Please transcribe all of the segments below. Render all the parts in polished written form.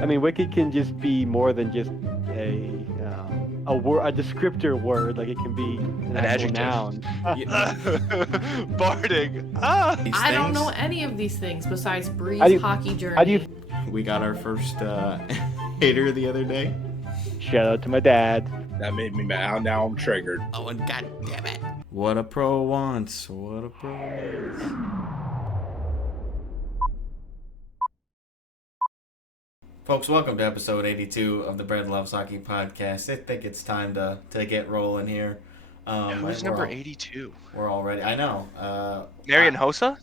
I mean, wicked can just be more than just a word, a descriptor word. Like it can be an An actual adjective. noun. Barding. Ah. These I don't know things. any of these things besides How Bree's do you, hockey how do you? journey. We got our first hater the other day. Shout out to my dad. That made me mad. Now I'm triggered. Oh, and god damn it. What a pro wants. What a pro wants. Folks, welcome to episode 82 of the Bread Loves Hockey podcast. I think it's time to get rolling here. Who's number 82? We're all ready. I know. Marian Hossa?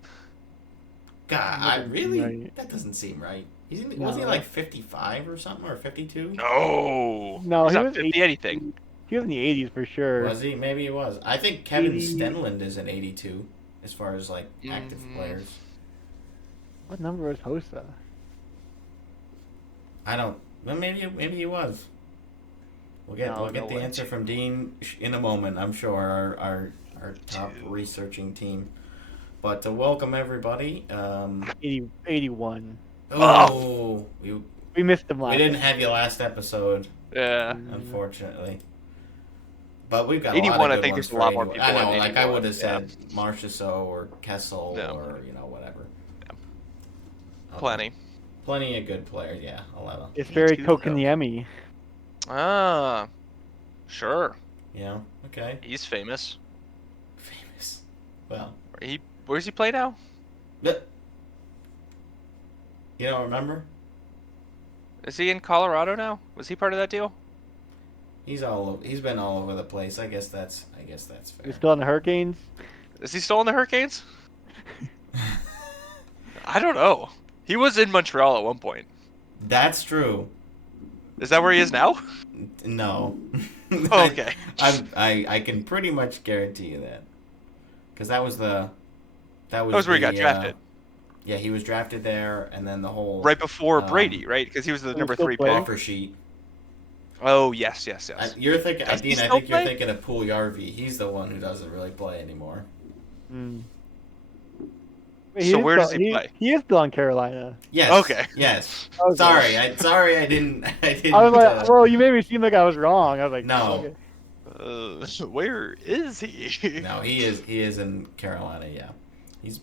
God, That doesn't seem really? right. That doesn't seem right. Wasn't he No. like 55 or something, or 52? No. No, He's he not was 50 anything. He was in the 80s for sure. Was he? Maybe he was. I think Kevin 80. Stenlund is an 82 as far as like active players. What number was Hossa? I don't. Well, maybe he was. We'll get No, the no way. answer from Dean in a moment. I'm sure our top researching team. But to welcome everybody. 81. Oh, We missed him last. we didn't have you last episode, Yeah. unfortunately. But we've got a 81, lot of I good think ones there's a lot for more 81. people I know, in like I 81, would have yeah. said Marchessault or Kessel Yeah. or whatever. Yeah. Okay. Plenty. Plenty of good players. Yeah, a lot of. It's very 82 though. Kokaniemi. Ah. Sure. Yeah. Okay. He's famous. Famous. Well. Where's he play now? You don't remember? Is he in Colorado now? Was he part of that deal? He's been all over the place. I guess that's fair. He's still on the Hurricanes. Is he still in the Hurricanes? I don't know. He was in Montreal at one point. That's true. Is that where he is now? No. Okay. I can pretty much guarantee you that. Because that was where he got drafted. Yeah, he was drafted there, and then the whole Right before Brady, right? Because he was the number still 3 playing? pick. offer sheet. Oh, yes. You're thinking, Does he Dean. I still think you're play? thinking of Puljujarvi. He's the one who doesn't really play anymore. Mm. So where does he play? He is still on Carolina. Yes. Okay. Yes. Okay. Sorry. I didn't. I was like, well, you made me seem like I was wrong. I was like, No. okay. Where is he? No, he is in Carolina. Yeah, he's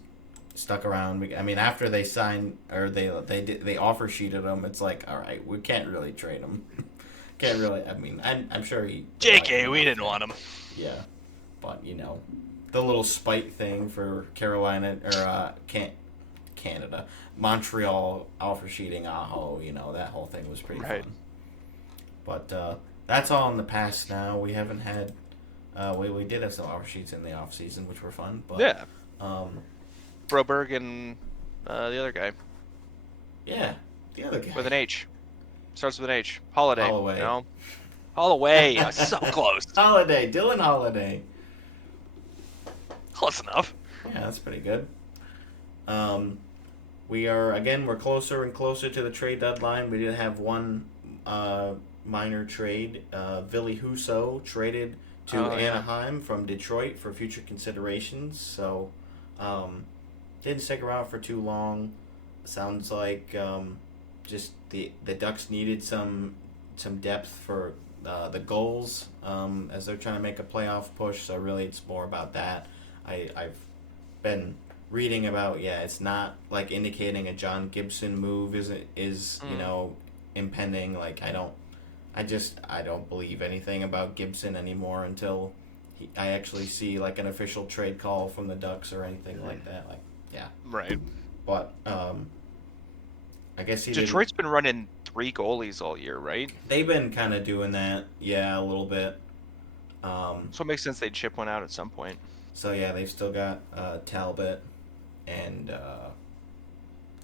stuck around. I mean, after they signed or they offer sheeted him, it's like, all right, we can't really trade him. Can't really. I mean, I'm sure he. JK, we didn't want him. Yeah, but the little spite thing for Carolina or Canada, Montreal offer sheeting Aho. That whole thing was pretty Right. fun. But that's all in the past now. We haven't had. We did have some offer sheets in the off season, which were fun. But Yeah. Um. Broberg and the other guy Yeah. The other guy. with an H. Starts with an H. Holiday. Holloway. No? Holloway. So close. Holiday. Dylan Holiday. Close enough. Yeah, that's pretty good. We're closer and closer to the trade deadline. We did have one minor trade. Ville Husso traded to Anaheim from Detroit for future considerations. So, didn't stick around for too long. Sounds like just the Ducks needed some depth for the goals as they're trying to make a playoff push. So really, it's more about that. I've been reading about it's not like indicating a John Gibson move is impending. Like I don't believe anything about Gibson anymore until I actually see like an official trade call from the Ducks or anything like that. Like Right. but I guess Detroit's been running 3 goalies all year, right? They've been kind of doing that, a little bit. So it makes sense they'd ship one out at some point. So yeah, they've still got Talbot and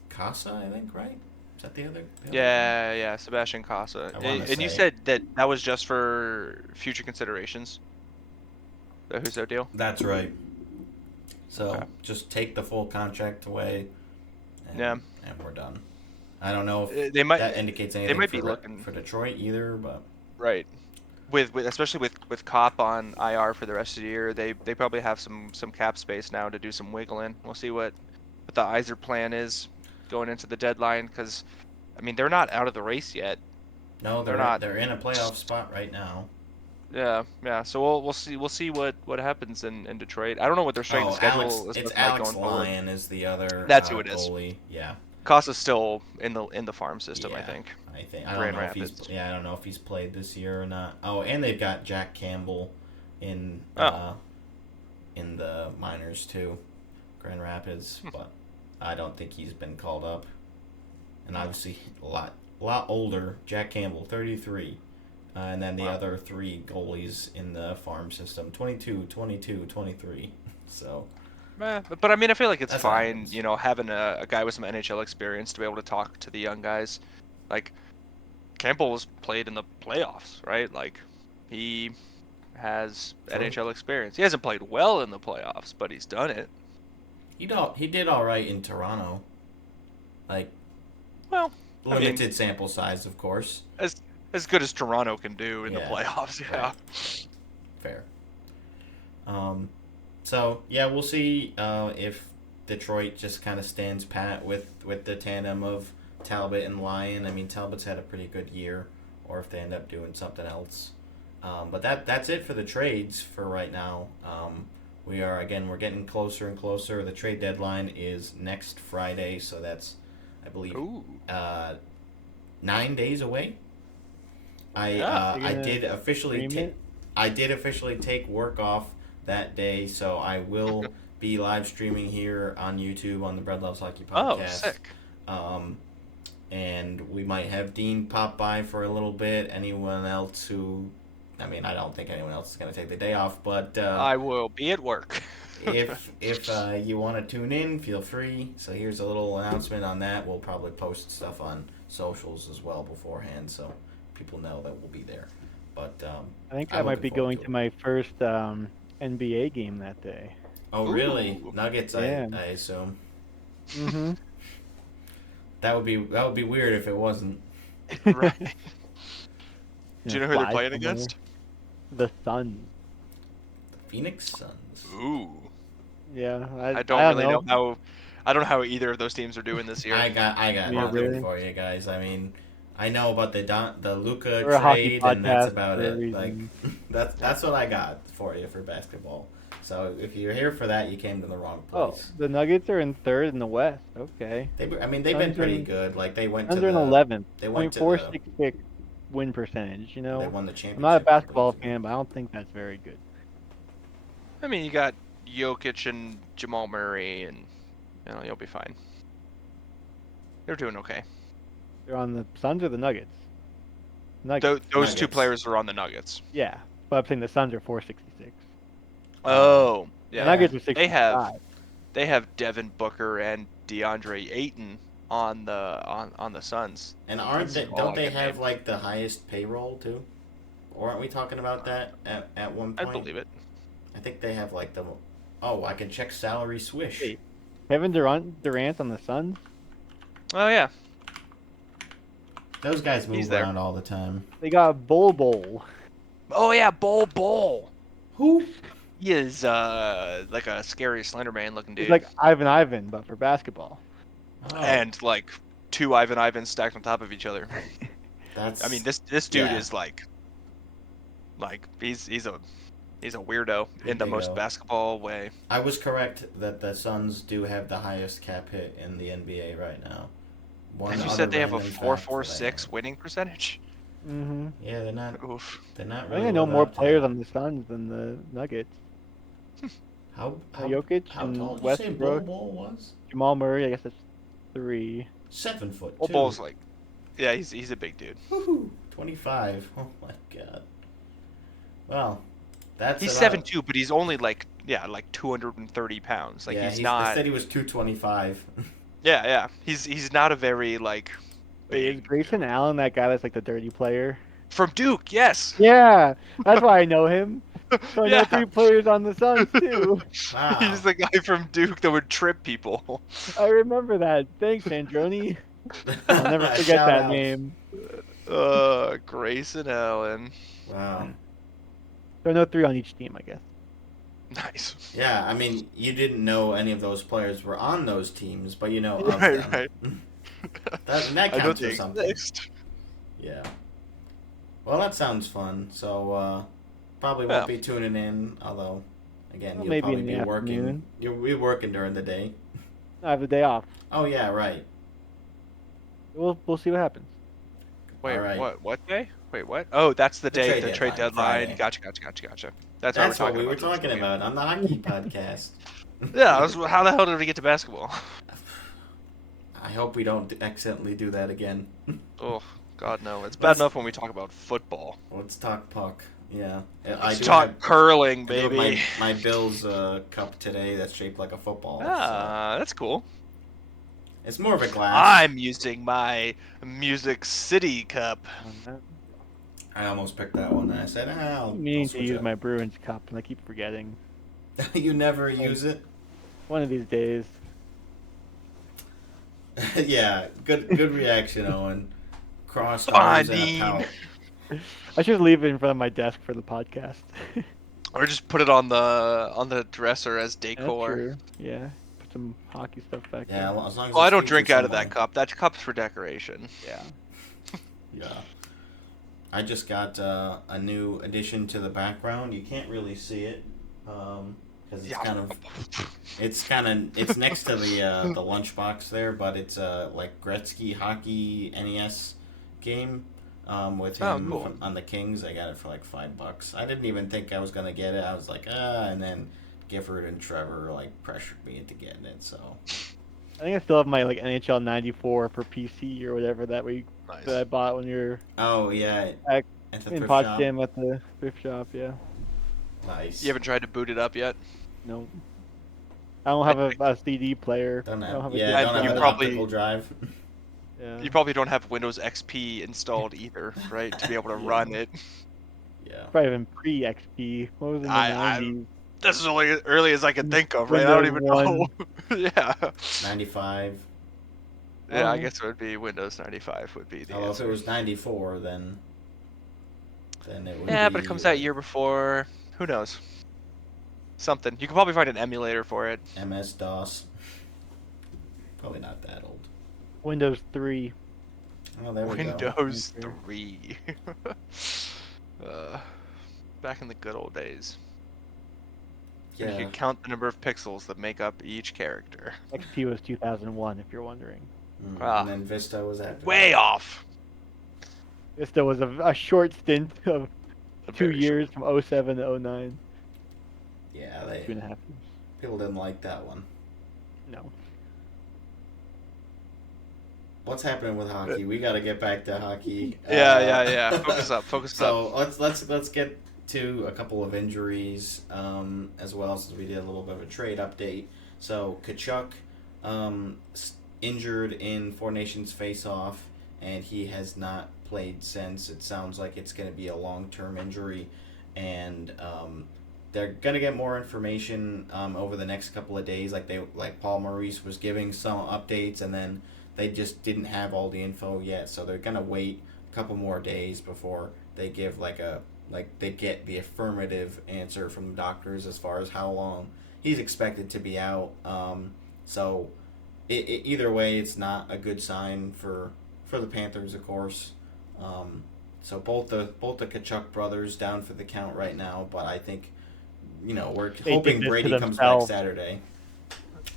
Casa, I think, right? Is that the other? Yeah, Sebastian Casa. I wanna And you say- said that was just for future considerations? The Husso deal? That's right. So Okay. just take the full contract away. And, Yeah. And we're done. I don't know if They might that indicates anything might for, be looking- for Detroit either, but right. With especially with Kopp on IR for the rest of the year, they probably have some cap space now to do some wiggling. We'll see what the Yzer plan is going into the deadline, because I mean, they're not out of the race yet. No, They're not. they're in a playoff spot right now. Yeah, yeah. So we'll see what happens in Detroit. I don't know what their strength of Oh, schedule is it's looking like Alex going forward. Lyon is the other That's who it is. goalie. Yeah. Costa's still in the farm system, I Yeah, think. I don't Grand know if Rapids. I don't know if he's played this year or not. Oh, and they've got Jack Campbell in Oh. in the minors too, Grand Rapids, but I don't think he's been called up. And obviously a lot older, Jack Campbell, 33. And then the Wow. other 3 goalies in the farm system, 22, 22, 23. So, But I mean, I feel like it's That's what fine, happens. you know, having a guy with some NHL experience to be able to talk to the young guys. Like, Campbell was played in the playoffs, right? Like, he has True. NHL experience. He hasn't played well in the playoffs, but he's done it. he did all right in Toronto. Like, Well, I mean- limited sample size, of course. as good as Toronto can do in the Yeah, playoffs. Yeah. right. Fair. So yeah, we'll see if Detroit just kind of stands pat with the tandem of Talbot and Lyon. I mean, Talbot's had a pretty good year, or if they end up doing something else. But that's it for the trades for right now. We're getting closer and closer. The trade deadline is next Friday, so that's, I believe, Ooh. 9 days away. I You're did gonna officially stream take it? I did officially take work off that day, so I will be live streaming here on YouTube on the Bread Loves Hockey Oh, podcast. sick. And we might have Dean pop by for a little bit. Anyone else who, I mean, I don't think anyone else is going to take the day off, but I will be at work. if you want to tune in, feel free. So here's a little announcement on that. We'll probably post stuff on socials as well beforehand, so people know that we'll be there. But I think I'm I might looking be forward going to to it. my first NBA game that day. Oh, really? Ooh. Nuggets, Yeah. I assume. Mm-hmm. That would be weird if it wasn't. Right. Do you know who they're playing against? The Suns. The Phoenix Suns. Ooh. Yeah, I don't really know how. I don't know how either of those teams are doing this year. I got Yeah, nothing really? for you guys. I mean, I know about the Luka We're a hockey trade, and that's podcast about for a it. Like reason. that's what I got for you for basketball. So if you're here for that, you came to the wrong Oh, place. the Nuggets are in third in the West. Okay. They've been pretty Suns are- good. Like they went to Suns are in the 11th. they went to the 0.466 win percentage. You they know, won the championship. I'm not a basketball I believe. fan, but I don't think that's very good. I mean, you got Jokic and Jamal Murray, and you know you'll be fine. They're doing okay. They're on the Suns or the Nuggets. Nuggets. Those two Nuggets. players are on the Nuggets. Yeah, but I'm saying the Suns are 466. Oh, The yeah. Nuggets are 65. They have Devin Booker and DeAndre Ayton on the Suns. And That's all don't I they can have name. like the highest payroll too? Or aren't we talking about that at one I point? believe it. I think they have like the. Oh, I can check salary swish. Wait. Kevin Durant on the Suns? Oh yeah. Those guys He's move there. around all the time. They got Bol. Oh yeah, Bol. Who? He is like a scary Slender Man looking dude. He's like Ivan, but for basketball. Oh, And like two Ivans stacked on top of each other. that's. I mean, this dude Yeah. is like he's a weirdo in the Big most O. basketball way. I was correct that the Suns do have the highest cap hit in the NBA right now. One And you other said they have a random fact that I 4.46 know. winning percentage. Mm-hmm. Yeah, they're not. Oof. They're not I really. think I know living more up to players that. on the Suns than the Nuggets. How Jokic how and tall did you say Bol Westbrook. Bol was? Jamal Murray, I guess that's 3. 7 foot. Well, two. Bol's like, yeah, he's a big dude. Woohoo! 25. Oh my god. Well, that's He's about- 7'2", but he's only like 230 pounds. Like yeah, he's They not. said he was 225. Yeah. He's not a very like Wait, is big. Grayson Allen that guy that's like the dirty player? From Duke, yes. Yeah, that's why I know him. So I know Yeah. 3 players on the Suns too. Wow. He's the guy from Duke that would trip people. I remember that. Thanks, Androni. I'll never forget Shout that out. name. Grayson Allen. Wow. There are no 3 on each team, I guess. Nice. Yeah, I mean, you didn't know any of those players were on those teams, but you know of Right, them. right. That I know counts they for something. exist. Yeah. Well, that sounds fun. So probably Yeah. won't be tuning in. Although, again, Well, you'll maybe probably in the be working. afternoon. You'll be working during the day. I have the day off. Oh yeah, right. We'll see what happens. Wait, All right. what day? Wait, what? Oh, that's the The day, trade the trade deadline, deadline. Friday. Gotcha. That's That's what what we we're were talking talking about. about on the hockey podcast. Yeah, how the hell did we get to basketball? I hope we don't accidentally do that again. Oh, God, no. It's bad Let's- enough when we talk about football. Let's talk puck. Yeah. Let's talk curling, I do have baby. my Bills cup today that's shaped like a football. Ah, that's cool. It's more of a glass. I'm using my Music City cup. I almost picked that one. And I said, I'll Meaning to switch use up. my Bruins cup, and I keep forgetting. You never use it? One of these days. Yeah, good reaction, Owen. Crossed arms and a Fine. pout. I should leave it in front of my desk for the podcast. Or just put it on the dresser as That's decor. true. Yeah. Put some hockey stuff back Yeah, there. as long as Well, I it's don't featured drink out of that somewhere. cup. That cup's for decoration. Yeah. Yeah. I just got a new addition to the background. You can't really see it because it's next to the lunchbox there, but it's like Gretzky hockey NES game with him cool. on the Kings. I got it for like $5. I didn't even think I was gonna get it. I was like, and then Gifford and Trevor like pressured me into getting it. So I think I still have my like NHL 94 for PC or whatever that I bought when you're oh yeah, Back at the in thrift shop. Potsdam at the thrift shop. Yeah. Nice. You haven't tried to boot it up yet? No. I don't have a CD player. Don't I have, don't have a yeah, don't have you an probably- optical drive. Yeah. You probably don't have Windows XP installed either, right? To be able to run it. Yeah. Probably even pre-XP. What was it in the I- 90s? This is only as early as I can think of, right? I don't even Windows know. Yeah. 95. Yeah, I Oh. guess it would be Windows 95 would be the Although if answer. it was 94, then it would Yeah, be, but it comes out year before. Who knows? Something. You can probably find an emulator for it. MS DOS. Probably not that old. Windows 3. Oh, there we go. Windows Okay. 3. Back in the good old days. You Yeah. could count the number of pixels that make up each character. XP was 2001, if you're wondering. Ah. And then Vista was after. Way off! Vista was a short stint of A 2 very years short- from 07 to 09. Yeah, 2.5 years. people didn't like that one. No. What's happening with hockey? We got to get back to hockey. Yeah. Focus up. So let's get to a couple of injuries as well, since we did a little bit of a trade update. So Kachuk injured in Four Nations face-off, and he has not played since. It sounds like it's going to be a long-term injury, and they're going to get more information over the next couple of days. Like Paul Maurice was giving some updates, and then they just didn't have all the info yet, so they're going to wait a couple more days before they give they get the affirmative answer from the doctors as far as how long he's expected to be out. So either way, it's not a good sign for the Panthers, of course. So both the Kachuk brothers down for the count right now, but I think we're They hoping did this to Brady comes back themselves. Saturday.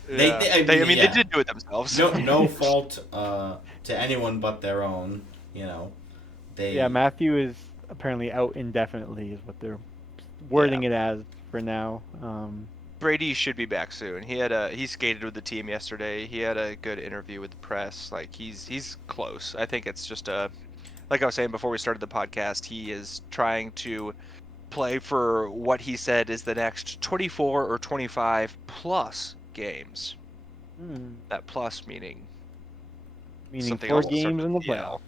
Yeah. They They did do it themselves. No fault to anyone but their own. Yeah, Matthew is apparently out indefinitely, is what they're wording it as for now. Brady should be back soon. He skated with the team yesterday. He had a good interview with the press. Like he's close. I think it's just like I was saying before we started the podcast, he is trying to play for what he said is the next 24 or 25 plus games. That plus meaning something 4 else will start games with in the PL. playoffs.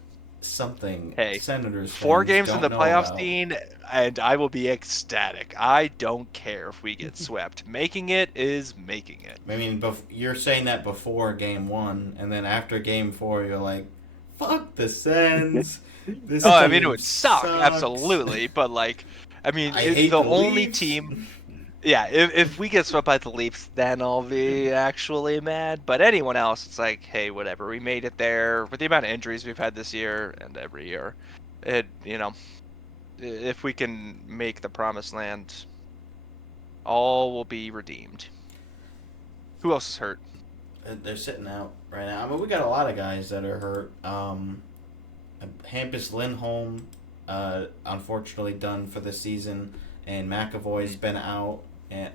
Something. Hey, Senators 4 fans games don't in the know playoffs, about. Dean, and I will be ecstatic. I don't care if we get swept. Making it is making it. I mean, you're saying that before game 1, and then after game 4, you're like, "Fuck the Sens." This Oh, I mean, it team would suck, sucks." absolutely. But I I mean, hate it's the the only Leafs. team. Yeah, if we get swept by the Leafs, then I'll be actually mad. But anyone else, it's like, hey, whatever. We made it there with the amount of injuries we've had this year and every year. If we can make the promised land, all will be redeemed. Who else is hurt? They're sitting out right now. I mean, we got a lot of guys that are hurt. Hampus Lindholm, unfortunately done for the season, and McAvoy's been out, and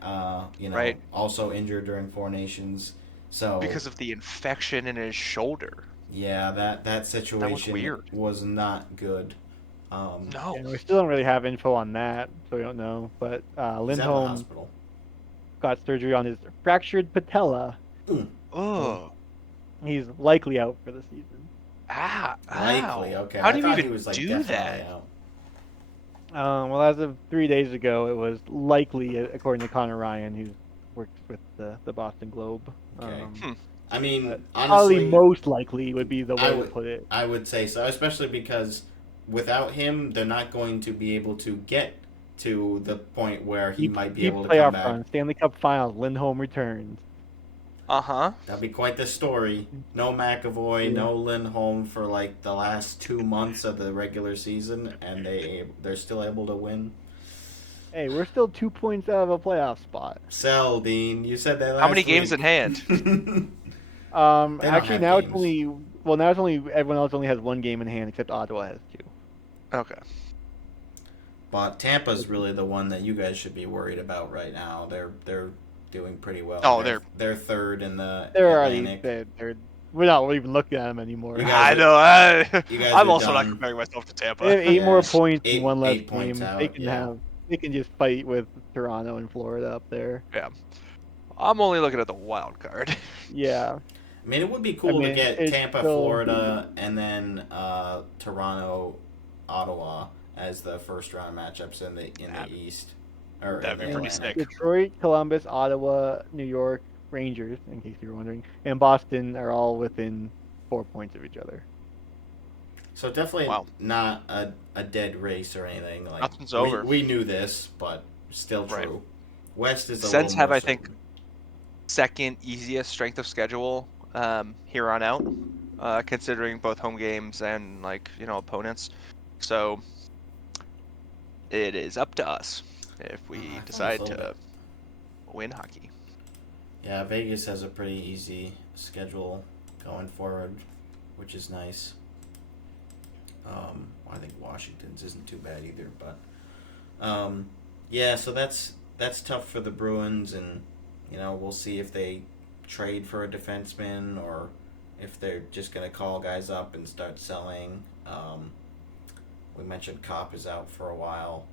Right. also injured during Four Nations. So Because of the infection in his shoulder. yeah, that situation weird. was not good. No. Yeah, we still don't really have info on that, so we don't know. But He's at the Lindholm hospital. got surgery on his fractured patella. Oh. He's likely out for the season. Likely, Ow. okay. How I do you thought even he was like do definitely that? out. Well, as of 3 days ago, it was likely, according to Connor Ryan, who works with the Boston Globe. Okay. Hmm. I mean, But honestly, probably most likely would be the way to put it. I would say so, especially because without him, they're not going to be able to get to the point where he might be Deep able to come playoff back. run, Stanley Cup Finals, Lindholm returns. Uh-huh. That'd be quite the story. No McAvoy, Yeah. no Lindholm for like the last 2 months of the regular season, and they're still able to win. Hey, we're still 2 points out of a playoff spot. Sell, Dean. You said that last How many games week. in hand? They don't Actually, have now games. now it's only everyone else only has 1 game in hand except Ottawa has 2. Okay. But Tampa's really the one that you guys should be worried about right now. They're doing pretty well. Oh, they're third in the They're already Atlantic. we're not even looking at them anymore. You They guys I know. you guys I'm are also not done. comparing myself to Tampa. have 8 more points and 1 less 8 points game. out. They can just fight with Toronto and Florida up there. Yeah. I'm only looking at the wild card. Yeah. I mean, it would be cool to get it's Tampa, still- Florida, and then Toronto, Ottawa as the first round matchups in the East. Or That'd in be the pretty Atlantic. sick. Detroit, Columbus, Ottawa, New York, Rangers, in case you were wondering, and Boston are all within 4 points of each other. So definitely Wow. not a dead race or anything. Like Nothing's over. We knew this, but still Right. true. West is a Sens little have, more I think, certain. second easiest strength of schedule here on out, considering both home games and opponents. So it is up to us if we I decide thought so, to win hockey. Yeah, Vegas has a pretty easy schedule going forward, which is nice. I think Washington's isn't too bad either, but yeah, so that's tough for the Bruins, and we'll see if they trade for a defenseman or if they're just gonna call guys up and start selling. We mentioned Kopp is out for a while.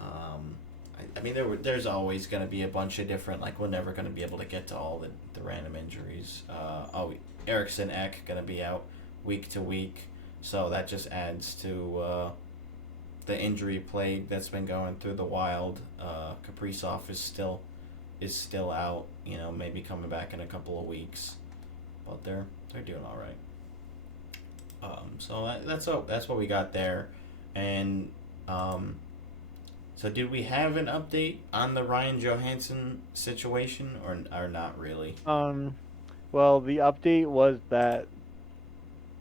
I mean, there's always going to be a bunch of different, like, we're never going to be able to get to all the random injuries. Eriksson Ek going to be out week to week, so that just adds to the injury plague that's been going through the Wild. Kaprizov is still out, maybe coming back in a couple of weeks, but they're doing all right. So that's what we got there, and so did we have an update on the Ryan Johansson situation, or not really? Well, the update was that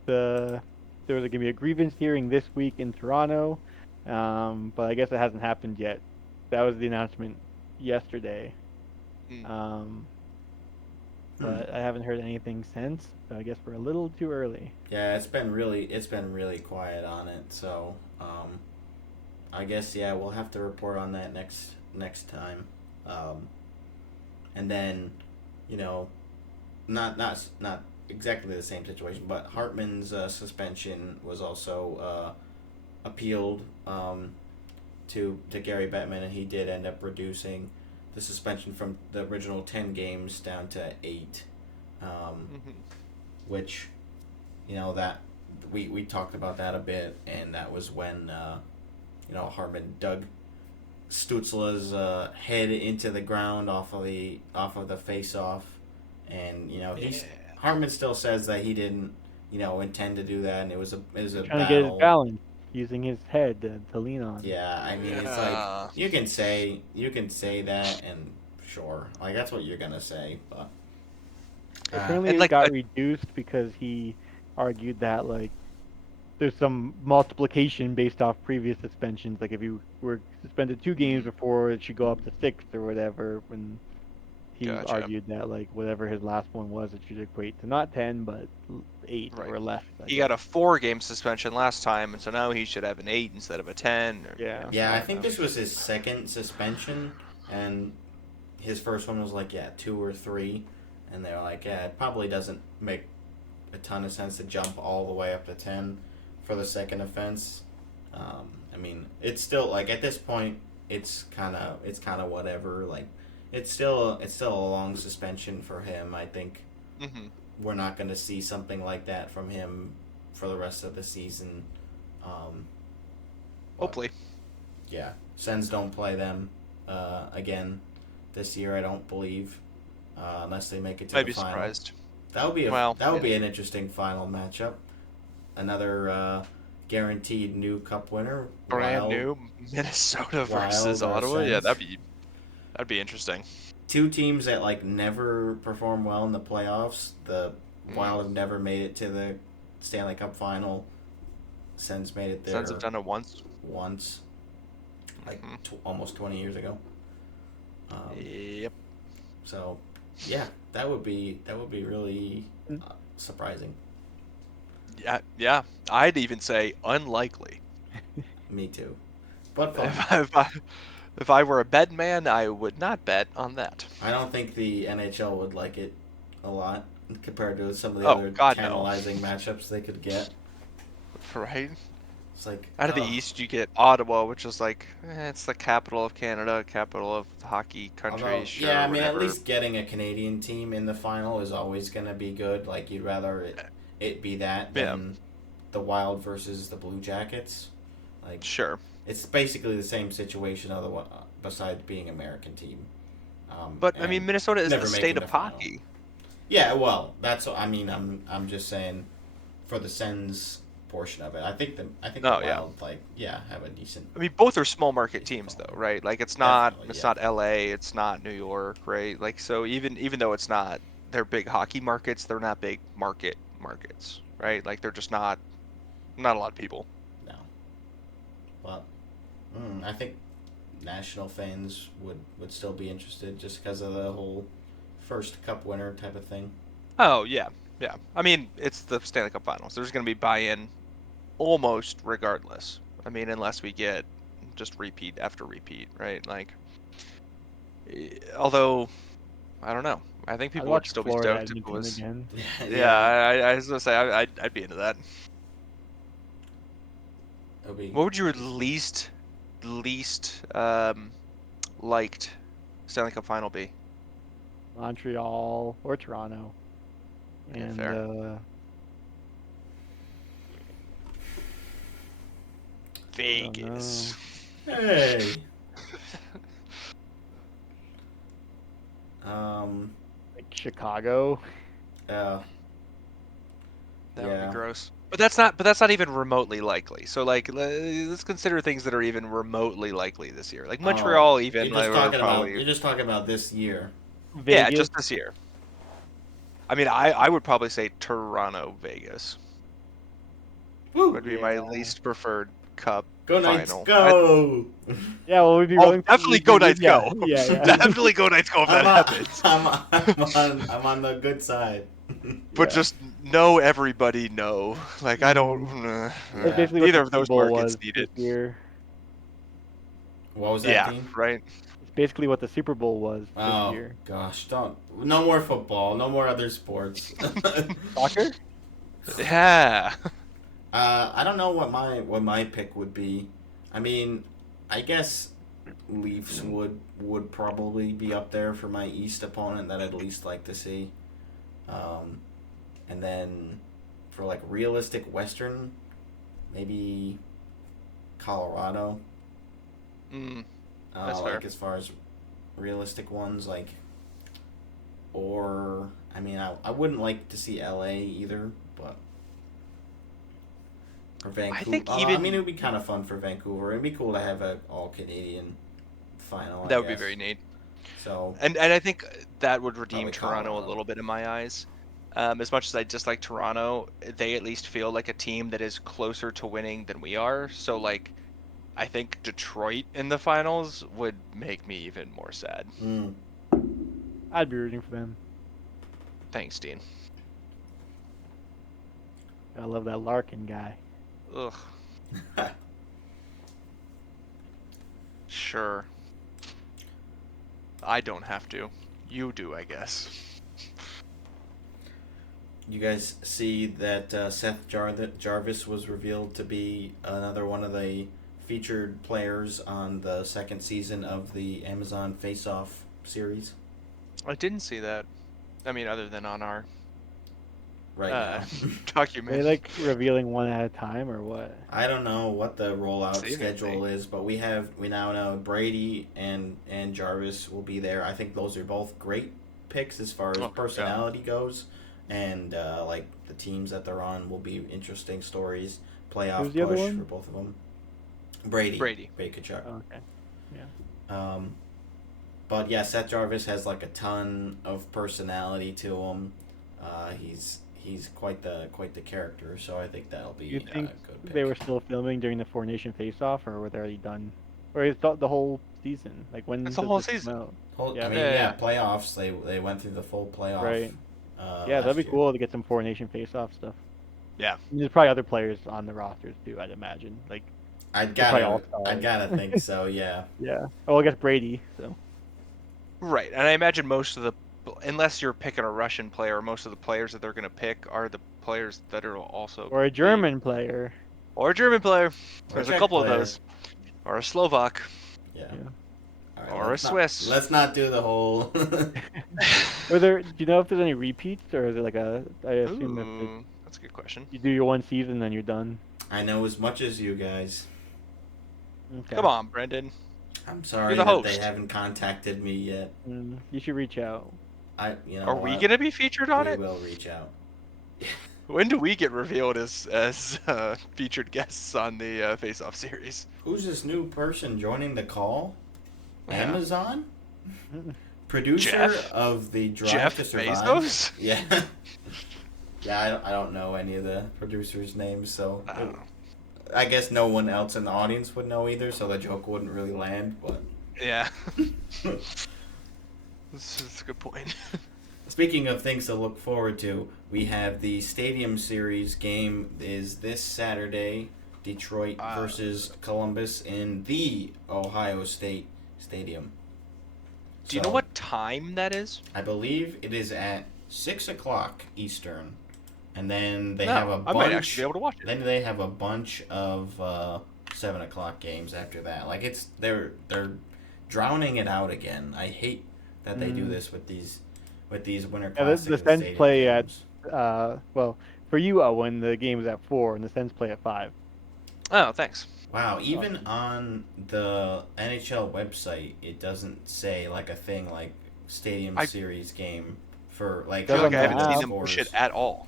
there was going to be a grievance hearing this week in Toronto, but I guess it hasn't happened yet. That was the announcement yesterday. But I haven't heard anything since, so I guess we're a little too early. Yeah, it's been really quiet on it. So, I guess we'll have to report on that next time, and then, not exactly the same situation, but Hartman's suspension was also appealed to Gary Bettman, and he did end up reducing the suspension from the original 10 games down to 8, which, that we talked about that a bit, and that was when Hartman dug Stützle's head into the ground off of the face-off, and Hartman still says that he didn't intend to do that, and it was a Trying to get his battle. balance. using his head to lean on. Yeah, I mean, it's Yeah. like you can say that, and sure, like that's what you're gonna say, but Apparently, And it like, got reduced because he argued that like there's some multiplication based off previous suspensions. Like if you were suspended 2 games before, it should go up to 6 or whatever. When he gotcha. argued that like whatever his last one was, it should equate to not 10 but 8 Right. or less. I He guess. got a 4-game suspension last time, and so now he should have an 8 instead of a 10. Or, Yeah. yeah, I don't think know. this was his second suspension, and his first one was like 2 or 3, and they were like, yeah, it probably doesn't make a ton of sense to jump all the way up to 10 for the second offense. I mean, it's still like at this point, it's kind of whatever. Like, it's still a long suspension for him. I think Mm-hmm. we're not going to see something like that from him for the rest of the season. But, Hopefully. yeah, Sens don't play them again this year. I don't believe, unless they make it to I'd the be final. surprised. That would be Well, that would be an interesting final matchup. Another guaranteed new cup winner. Brand Wild, new Minnesota versus Wild Ottawa. Yeah, Sens. that'd be interesting. Two teams that like never perform well in the playoffs. The Wild have never made it to the Stanley Cup final. Sens made it there Sens have done it once. like almost 20 years ago. Yep. So, yeah, that would be really surprising. Yeah. I'd even say unlikely. Me too, but fun. If I were a bet man, I would not bet on that. I don't think the NHL would like it a lot compared to some of the Oh, other God, no. tantalizing matchups they could get. Right? It's like Out of the East, you get Ottawa, which is like, it's the capital of Canada, capital of hockey country, although, sure, yeah, I mean, whatever. at least getting a Canadian team in the final is always going to be good. Like, you'd rather it be that than the Wild versus the Blue Jackets. Like, Sure. it's basically the same situation, besides being American team. But I mean, Minnesota is the never state making of the final. hockey. Yeah, well, that's. I mean, I'm just saying, for the Sens portion of it, I think the Wild have a decent. I mean, both are small market teams, though, right? Like it's not Definitely, yeah. L.A., it's not New York, right? Like so, even though it's not, they're big hockey markets, they're not big markets, right? Like they're just not a lot of people. No, but I think national fans would still be interested just because of the whole first cup winner type of thing. Oh yeah. I mean, it's the Stanley Cup Finals. There's going to be buy-in almost regardless. I mean, unless we get just repeat after repeat, right? Like, although I don't know. I think I'd people would watch still be Florida stoked if it Edmonton was. again. Yeah, I was gonna say I'd be into that. What would your least liked Stanley Cup final be? Montreal or Toronto. Yeah, And fair. Vegas. Hey. like Chicago. Yeah. That would be gross. But that's not even remotely likely. So like let's consider things that are even remotely likely this year. Like Montreal even You're just talking about this year. Vegas. Yeah, just this year. I mean, I would probably say Toronto, Vegas. Woo! Would be my least preferred cup Go Knights, final. go! Yeah, well, we'd be rolling. Definitely go Knights, yeah, go. Yeah. Definitely go Knights, go if that happens. I'm on the good side. But just know everybody know. Like I don't. That's basically Neither what of the those Super Bowl markets was need this it. year. What was that Yeah, team? right. It's basically what the Super Bowl was Oh this year. gosh, no more football, no more other sports. Soccer? Yeah. I don't know what my pick would be. I mean, I guess Leafs would probably be up there for my East opponent that I'd least like to see. And then for like realistic Western, maybe Colorado. That's like fair. as far as realistic ones, like, or I mean, I wouldn't like to see LA either, but Or Vancouver. I think I mean, it would be kind of fun for Vancouver. It'd be cool to have an all-Canadian final, that I would be guess. very neat. So, And I think that would redeem Probably Toronto a Colorado. little bit in my eyes. As much as I dislike Toronto, they at least feel like a team that is closer to winning than we are. So like, I think Detroit in the finals would make me even more sad. I'd be rooting for them. Thanks, Dean. I love that Larkin guy. Ugh. Sure. I don't have to. You do, I guess. you guys see that Seth Jarvis was revealed to be another one of the featured players on the second season of the Amazon Face Off series I didn't see that. I mean, other than on our right now. document. They like revealing one at a time or what? I don't know what the rollout Save schedule anything. is, but we now know Brady and Jarvis will be there. I think those are both great picks as far as Oh, yeah. personality goes, and like the teams that they're on will be interesting stories. Playoff Who's the other push one? for both of them. Brady Kachuk. Oh, okay. But yeah, Seth Jarvis has like a ton of personality to him. He's quite the character, so I think that'll be You think a good pick. they were still filming during the Four Nation Face-Off, or were they already done? Or is the whole season? Like when It's does the whole this come season. out? I mean, Yeah. playoffs. They went through the full playoff. Right. Yeah, Yeah, that'd be cool to get some Four Nation Face-Off stuff. Yeah. And there's probably other players on the rosters too, I'd imagine. Like I'd they're probably gotta all-stars. think so. Yeah. Yeah. Oh, I guess Brady. So Right, and I imagine most of the, unless you're picking a Russian player, most of the players that they're going to pick are the players that are also or a German player. or a German player. Or There's Czech a couple player. of those, or a Slovak, Yeah. Yeah. All right, or a let's not- Swiss. Let's not do the whole. Or do you know if there's any repeats, or is it like a? I assume that Ooh, that's a good question. you do your one season, then you're done. I know as much as you guys. Okay. Come on, Brendan. I'm sorry the that they host. haven't contacted me yet. You should reach out. Are we going to be featured on it? We will reach out. When do we get revealed as featured guests on the Face Off series? Who's this new person joining the call? Yeah. Amazon? Producer Jeff? of the Drive Jeff to Survive? Bezos? Yeah. Yeah, I don't know any of the producers' names, so I don't know. I guess no one else in the audience would know either, so the joke wouldn't really land, but Yeah. That's a good point. speaking of things to look forward to, we have the Stadium Series game is this Saturday, Detroit versus Columbus in the Ohio State Stadium. Do you know what time that is? I believe it is at 6 o'clock Eastern, and then they have a bunch. I might actually be able to watch it. Then they have a bunch of 7 o'clock games after that. Like they're drowning it out again. I hate that they do this with these Winter Yeah, Classic. the and Sens Stadium play games. at well, for you, Owen, the game is at 4, and the Sens play at 5. Oh, thanks. Wow, even on the NHL website, it doesn't say like a thing like Stadium Series game for like. I feel like I on haven't the seen them push it at all.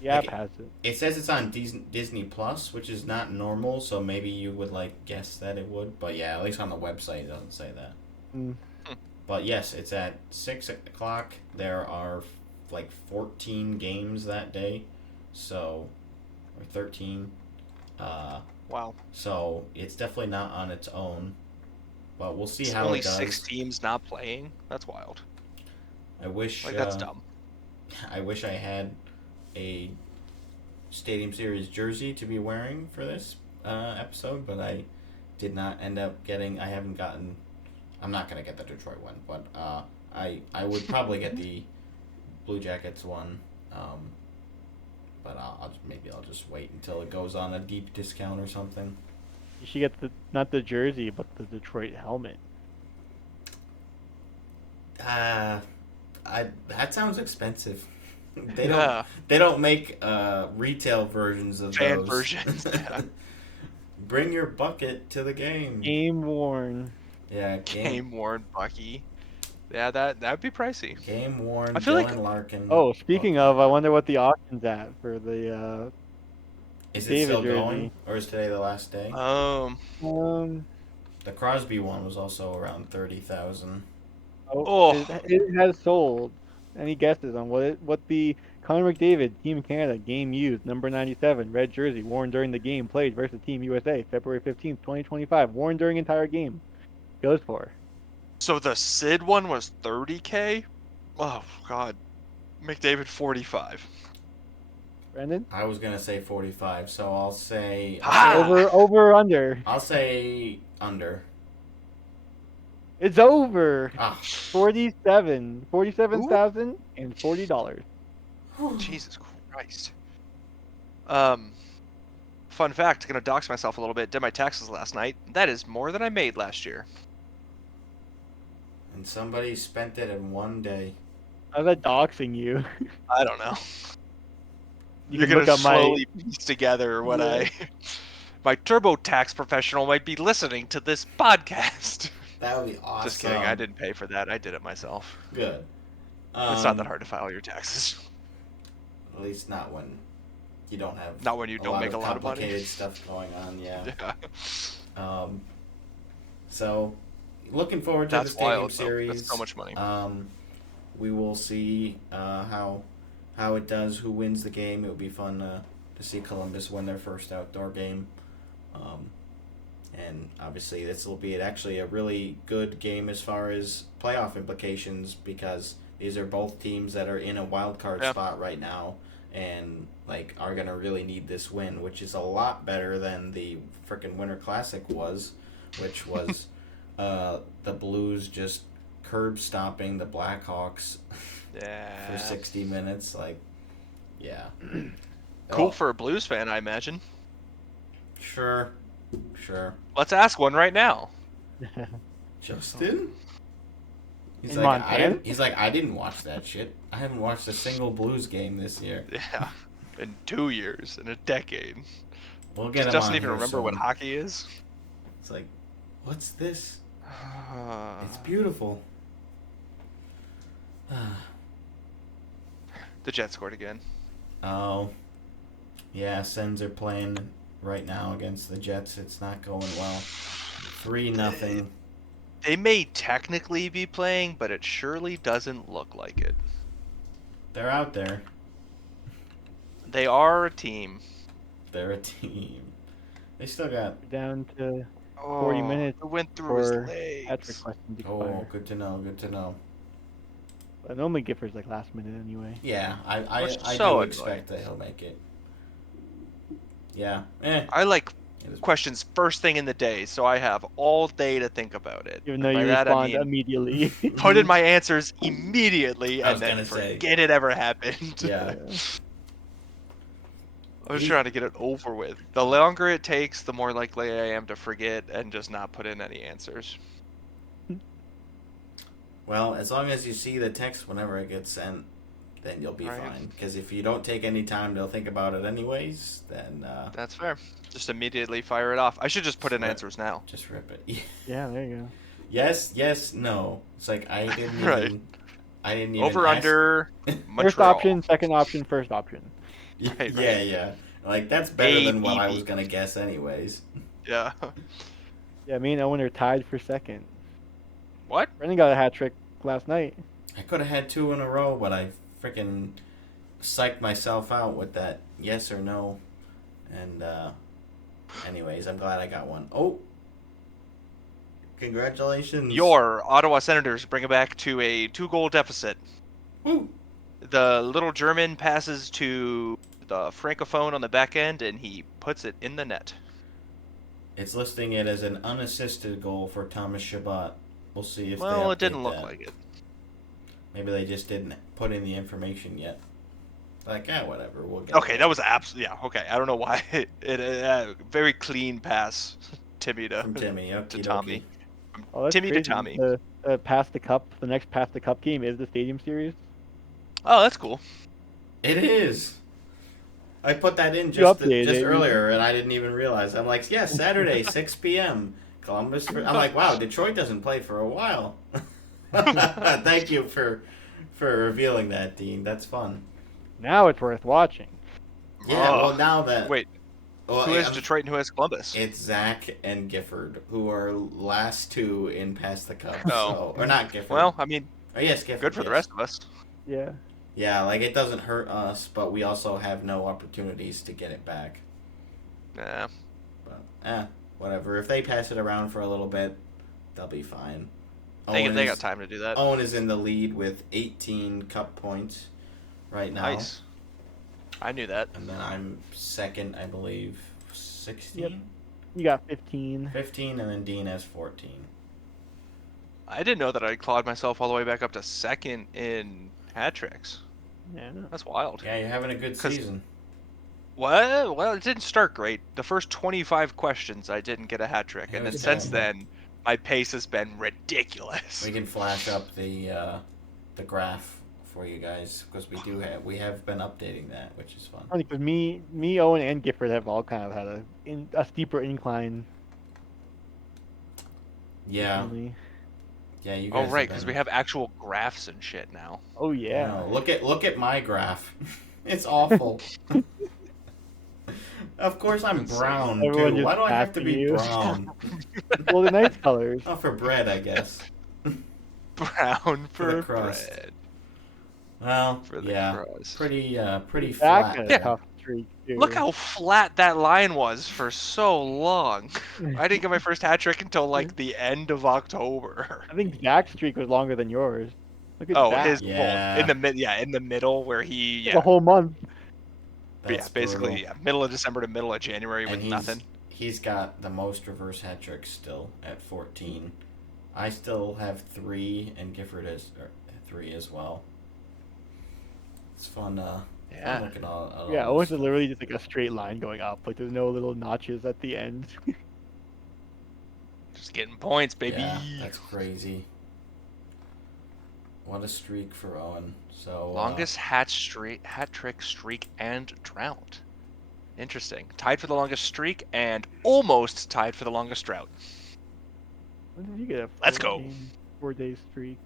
The app Like, has it. It says it's on Disney Plus, which is not normal, so maybe you would like guess that it would. But yeah, at least on the website it doesn't say that. Mm. But yes, it's at 6 o'clock. There are like 14 games that day, so or 13. Wow. So it's definitely not on its own, but we'll see It's how only it does. 6 teams not playing. That's wild. I wish That's dumb. I wish I had a Stadium Series jersey to be wearing for this episode, but I did not end up getting. I haven't gotten. I'm not gonna get the Detroit one, but I would probably get the Blue Jackets one. But I'll just wait until it goes on a deep discount or something. You should get not the jersey, but the Detroit helmet. That sounds expensive. They Yeah. don't make retail versions of Fan those. versions. Yeah. Bring your bucket to the game. Game worn. Yeah, Game worn Bucky. Yeah, that'd be pricey. Game worn. I feel Dylan like- Larkin. Oh, speaking of, I wonder what the auction's at for the Is it David still jersey. going, or is today the last day? Um. The Crosby one was also around 30,000. Oh, it has sold. Any guesses on what the Connor McDavid Team Canada game used number 97 red jersey worn during the game played versus Team USA February 15th 2025 worn during entire game goes for? So the Sid one was 30K? Oh God, McDavid 45. Brendan? I was gonna say 45, so I'll say Ha! Over or under? I'll say under. It's over. Ah, 47,040 dollars. Jesus Christ. Fun fact, gonna dox myself a little bit. Did my taxes last night. That is more than I made last year. and somebody spent it in one day. How's that doxing you? I don't know. You You're can gonna look up slowly piece together what Yeah. my TurboTax professional might be listening to this podcast. That would be awesome. Just kidding. I didn't pay for that. I did it myself. Good. It's not that hard to file your taxes. At least not when you don't have. Not when you don't make a lot of money. Complicated stuff going on. Yeah. Yeah. So, looking forward to That's the Stadium wild, though. Series. That's so much money. We will see how it does. Who wins the game? It will be fun to see Columbus win their first outdoor game. And obviously, this will be actually a really good game as far as playoff implications because these are both teams that are in a wild card spot right now and like are gonna really need this win, which is a lot better than the frickin' Winter Classic was, which was the Blues just curb stomping the Blackhawks for 60 minutes. Like, yeah. Cool for a Blues fan, I imagine. Sure. Let's ask one right now. Justin? He's In like, Montana? I didn't watch that shit. I haven't watched a single Blues game this year. Yeah. In 2 years, in a decade. We'll get him Doesn't on even here remember what soon. hockey is. It's like, what's this? It's beautiful. The Jets scored again. Oh. Yeah, Sens are playing right now against the Jets. It's not going well. 3-0. They may technically be playing, but it surely doesn't look like it. They're out there. They are a team. They're a team. They still got... Down to 40 minutes It went through his for legs. Patrick question to Oh, expire. good to know. But normally Gifford's like last minute anyway. Yeah, I Which is do so expect that he'll make it. Yeah. I like It is- questions first thing in the day, so I have all day to think about it. Even though And by you that, I respond mean, immediately. put in my answers immediately I and was then gonna say. forget it ever happened. Yeah. I was trying to get it over with. The longer it takes, the more likely I am to forget and just not put in any answers. Well, as long as you see the text whenever it gets sent, then you'll be Right. fine. Because if you don't take any time to think about it anyways, then That's fair. Just immediately fire it off. I should just put in Right. answers now. just rip it. Yeah, there you go. Yes, no. It's like I didn't even. Right. I didn't even. Over ask- under First Montreal. option, second option, first option. Right. Yeah. Like that's better A, than what B, I B. was gonna guess anyways. Yeah. Yeah, me and Owen are tied for second. What? Brendan got a hat trick last night. I could have had 2 in a row, but I freaking psyched myself out with that yes or no. And anyways, I'm glad I got one. Oh, congratulations! Your Ottawa Senators bring it back to a 2-goal deficit. Woo. The little German passes to the Francophone on the back end, and he puts it in the net. It's listing it as an unassisted goal for Thomas Chabot. We'll see if they Well, it update didn't look that. like it. Maybe they just didn't put in the information yet. Like, whatever. We'll get Okay, it. that was yeah. Okay, I don't know why it very clean pass, Timmy to From Timmy. to Okie Tommy. dokie. Oh, that's Timmy to crazy. Tommy. The pass the cup. The next pass the cup game is the Stadium Series. Oh, that's cool. It is. I put that in You just updated it. earlier, and I didn't even realize. I'm like, yeah, Saturday, 6 p.m. Columbus. I'm like, wow, Detroit doesn't play for a while. Thank you for revealing that, Dean. That's fun. Now it's worth watching. Yeah. Oh, Well, now that Wait, Well, Who has Detroit and who has Columbus? It's Zach and Gifford, who are last two in past the Cup. Oh. So, or not Gifford. Well, I mean, oh yes, Gifford. good for the rest of us. Yeah. Yeah, like it doesn't hurt us, but we also have no opportunities to get it back. Yeah. But whatever. If they pass it around for a little bit, they'll be fine. They got time to do that. Owen is in the lead with 18 Cup points right now. Nice. I knew that. And then I'm second, I believe, 16? Yep. You got 15. 15, and then Dean has 14. I didn't know that I clawed myself all the way back up to second in hat tricks. Yeah. That's wild. Yeah, you're having a good season. What? Well, it didn't start great. The first 25 questions, I didn't get a hat trick, and then since then, my pace has been ridiculous. We can flash up the graph for you guys because we have been updating that, which is fun. Funny because me, Owen, and Gifford have all kind of had a steeper incline. Yeah. Recently. Yeah, you guys. Oh right, because we have actual graphs and shit now. Oh yeah. No, look at my graph. It's awful. Of course I'm brown Everyone too. Why just do I have to copy be you. brown? Well, the nice colors. Oh, for bread, I guess. Brown For the for crust. bread. Well, For the yeah, crust. pretty That flat. kind there. of tough streak too. Look how flat that line was for so long. I didn't get my first hat trick until like the end of October. I think Zach's streak was longer than yours. Look at Oh, Zach. his Yeah. in the middle where he The whole month. That's basically brutal. middle of December to middle of January And with nothing. He's got the most reverse hat tricks still at 14. I still have 3, and Gifford has 3 as well. It's fun. Yeah. Fun looking all Yeah, this Owen's is stuff. literally just like a straight line going up. Like there's no little notches at the end. Just getting points, baby. Yeah, that's crazy. What a streak for Owen. So Longest hat trick streak and drought. Interesting. Tied for the longest streak and almost tied for the longest drought. When did you get a Let's go. 4-day streak?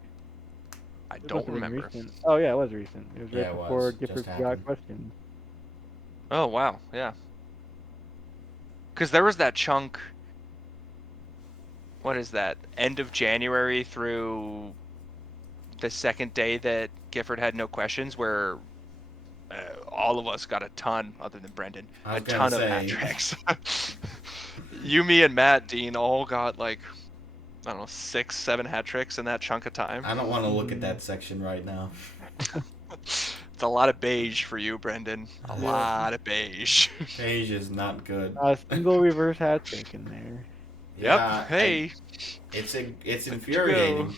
I It don't must have been remember. recent. Oh yeah, it was recent. It was Yeah, right it before was. Gifford Just got happened. questions. Oh wow, yeah. Because there was that chunk. What is that? End of January through the second day that Gifford had no questions, where all of us got a ton, other than Brendan, I a was gonna ton of say. hat tricks. You, me, and Matt, Dean all got like, I don't know, 6, 7 hat tricks in that chunk of time. I don't want to look at that section right now. It's a lot of beige for you, Brendan. A Yeah. lot of beige. Page is not good. A single reverse hat trick in there. Yeah, Yep. Hey. it's Look at you infuriating.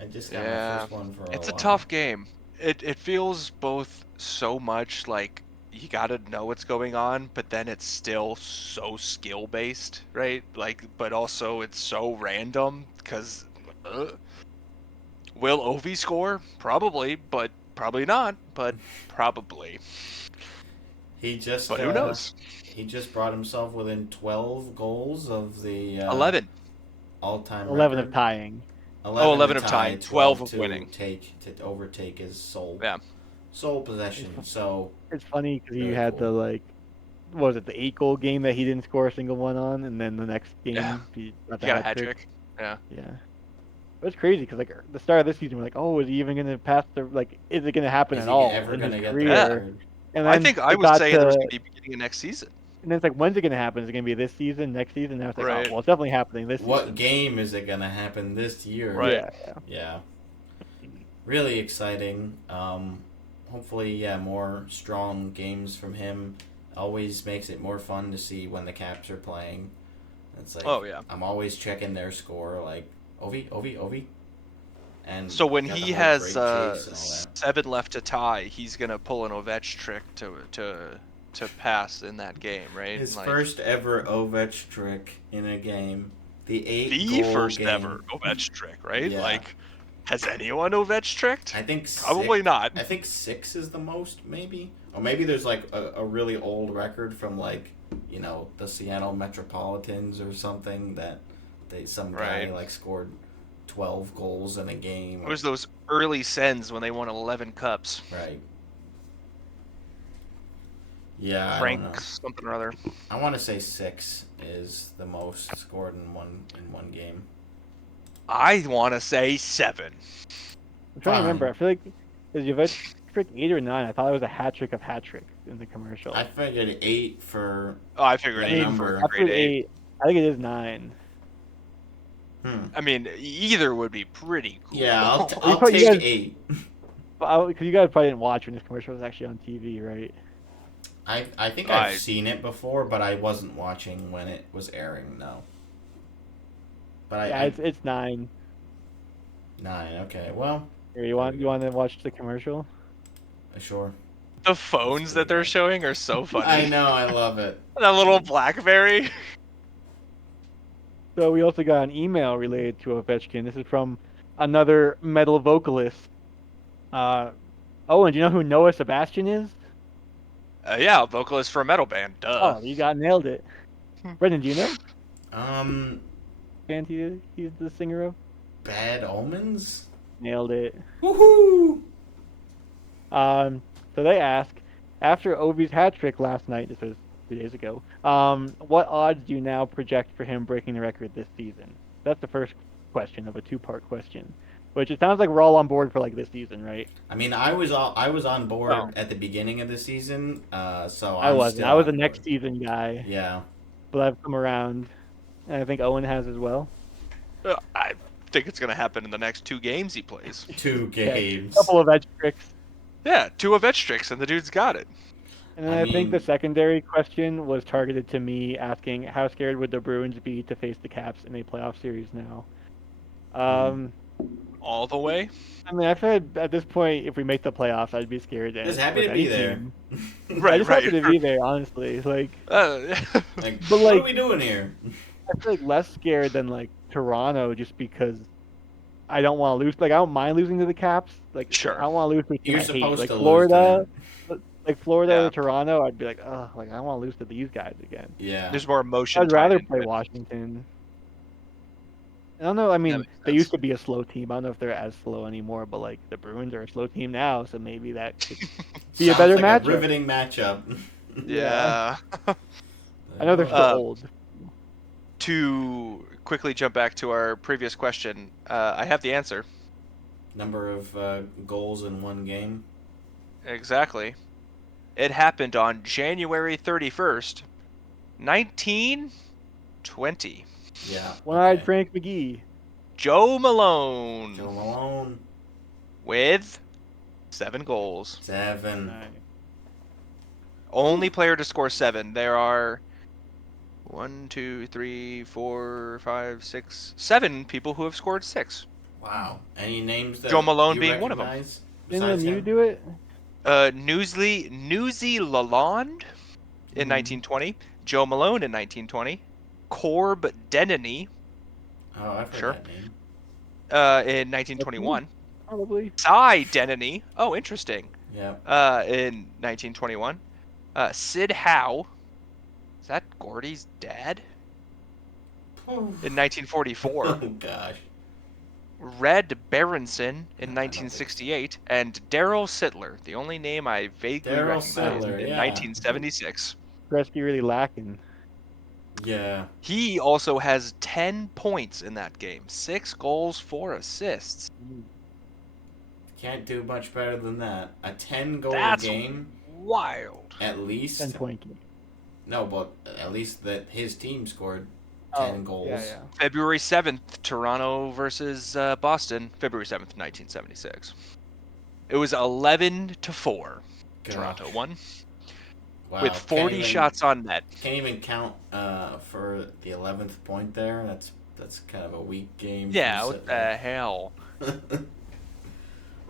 I just got Yeah. my first one for a It's while. a tough game. It feels both so much like you gotta know what's going on, but then it's still so skill based, right? Like, but also it's so random because will Ovi score? Probably, but probably not. But probably. He just But who knows? He just brought himself within 12 goals of the 11. all-time 11 record. of tying. 11 to of tie, tying, 12 of to winning. to overtake his sole Yeah. possession. So It's funny because he Very had cool. the what was it, the 8-goal game that he didn't score a single one on, and then the next game Yeah. he got He the got a hat hat trick. trick. Yeah. Yeah. It was crazy because the start of this season we're like, oh, is he even gonna pass is it gonna happen is at he all ever in going to his get the career? record? And I then think I it was got saying it was to- going to be beginning of next season. And then it's like, when's it gonna happen? Is it gonna be this season, next season? Now it's like, Right. oh, well, it's definitely happening this What season. game is it going to happen this year? Right. Yeah. Yeah. Really exciting. Hopefully, yeah, more strong games from him. Always makes it more fun to see when the Caps are playing. It's like, Oh, yeah. I'm always checking their score, like, Ovi. And So when got the he whole has great chase and all that. 7 left to tie, he's gonna pull an Ovech trick to pass in that game, right? His Like, first ever Ovech trick in a game. The the 8-goal first game. ever Ovech trick, right? Yeah. Like, has anyone Ovech tricked? I think Probably not. I think 6 is the most, maybe. Or maybe there's like a really old record from like, the Seattle Metropolitans or something that some guy Right. like scored 12 goals in a game. It was those early Sens when they won 11 cups. Right. Yeah, I don't know. Frank something or other. I want to say 6 is the most scored in one game. I want to say 7. I'm trying to remember. Fine. I feel like is Jovic 8 or 9? I thought it was a hat trick of hat tricks in the commercial. I figured 8 for Oh, I figured the 8 number. for I grade put 8. 8. I think it is 9. I mean, either would be pretty cool. Yeah, You I'll put- you take guys- 8. Because you guys probably didn't watch when this commercial was actually on TV, right? I think I've seen it before, but I wasn't watching when it was airing. No. But Yeah, it's 9. 9. Okay, well, Here, you want to watch the commercial? sure. The phones that they're showing are so funny. I know, I love it. That little BlackBerry. So we also got an email related to Ovechkin. This is from another metal vocalist. Owen, do you know who Noah Sebastian is? Yeah, vocalist for a metal band. Duh. Oh, you nailed it. Brendan, do you know? Um, Band he's the singer of? Bad Omens? Nailed it. Woohoo! So they ask, after Ovi's hat trick last night, this was 2 days ago, what odds do you now project for him breaking the record this season? That's the first question of a 2-part question, which it sounds like we're all on board for like this season, right? I mean, I was on board at the beginning of the season, so I wasn't. still I was on a next board. season guy, Yeah. but I've come around, and I think Owen has as well. I think it's gonna happen in the next 2 games he plays. 2 games. A couple of edge tricks. Yeah, 2 Ovechtricks, and the dude's got it. And then I I think the mean- secondary question was targeted to me, asking how scared would the Bruins be to face the Caps in a playoff series now? All the way. I mean, I feel like at this point, if we make the playoffs, I'd be scared. Just happy with to be any there. team. Right, I just happy to be there, honestly. Like, Like, But, what are like- we doing here? I feel like less scared than like Toronto, just because I don't want to lose. Like, I don't mind losing to the Caps. Like, Sure. I don't want to lose to a team You're I hate. supposed Like to Florida, lose to like Florida Yeah. or Toronto, I'd be like, oh, like I don't want to lose to these guys again. them. Yeah. There's more emotion. I'd tied rather into play it. Washington. I don't know. I mean, makes they sense. used to be a slow team. I don't know if they're as slow anymore, but like the Bruins are a slow team now, so maybe that could be a Sounds better like matchup. a riveting matchup. Yeah. I know they're still old. To quickly jump back to our previous question, I have the answer. Number of goals in one game. Exactly. It happened on January 31st, 1920. Yeah. One-eyed okay. Frank McGee. Joe Malone Joe Malone. with 7 goals. 7. Only player to score 7. There are 1, 2, 3, 4, 5, 6, 7 people who have scored 6. Wow. Any names that Joe Malone you being one of them. recognize Didn't besides you him? do it? Newsy Lalonde in 1920. Joe Malone in 1920. Corb Denny Oh, I've heard Sure. that name. in 1921. Probably. Cy Denny. Oh, interesting. Yeah. In 1921. Sid Howe. Is that Gordy's dad? In 1944. Oh gosh. Red Berenson in I don't 1968, and Daryl Sittler, the only name I vaguely Daryl recognize, Sittler, in yeah. 1976. Gretzky really lacking. Yeah. He also has 10 points in that game, 6 goals, 4 assists. Can't do much better than that. A 10-goal That's game, wild. at least. 10-point game. No, but at least that his team scored Oh, 10 goals. Yeah. February 7th, Toronto versus Boston, February 7th, 1976. It was 11-4. Gosh. Toronto won Wow. with 40 shots on net. Can't even count for the 11th point there. That's kind of a weak game. Yeah, from what the Sittler. hell?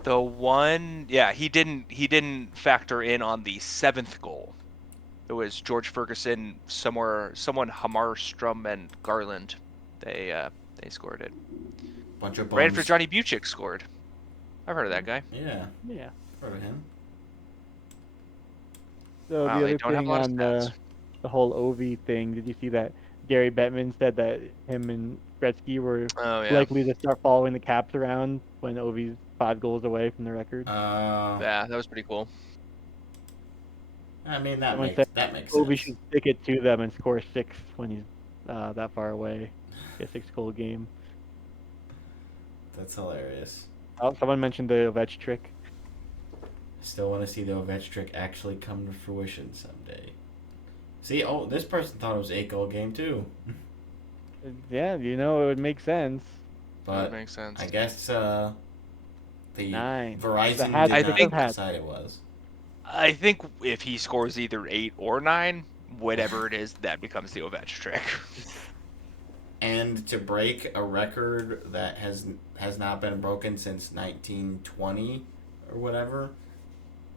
The one, yeah, he didn't factor in on the 7th goal. It was George Ferguson, someone Hammarstrom and Garland. They scored it. Bunch of Brandford bums. Johnny Buchik scored. I've heard of that guy. Yeah, Yeah. heard of him. So Wow, the they other don't have thing a lot of on stats. the whole Ovi thing, did you see that Gary Bettman said that him and Gretzky were Oh yeah. likely to start following the Caps around when Ovi's 5 goals away from the record? Yeah, that was pretty cool. I mean, Someone said that makes Kobe sense. should stick it to them and score 6 when he's that far away. A 6-goal game. That's hilarious. Oh, someone mentioned the Ovech trick. Still want to see the Ovech trick actually come to fruition someday. See, this person thought it was 8-goal game too. Yeah, it would make sense. But That makes sense. I guess the 9. Verizon did I not think- decide it was. I think if he scores either 8 or 9, whatever it is, that becomes the Ovech trick. And to break a record that has not been broken since 1920 or whatever,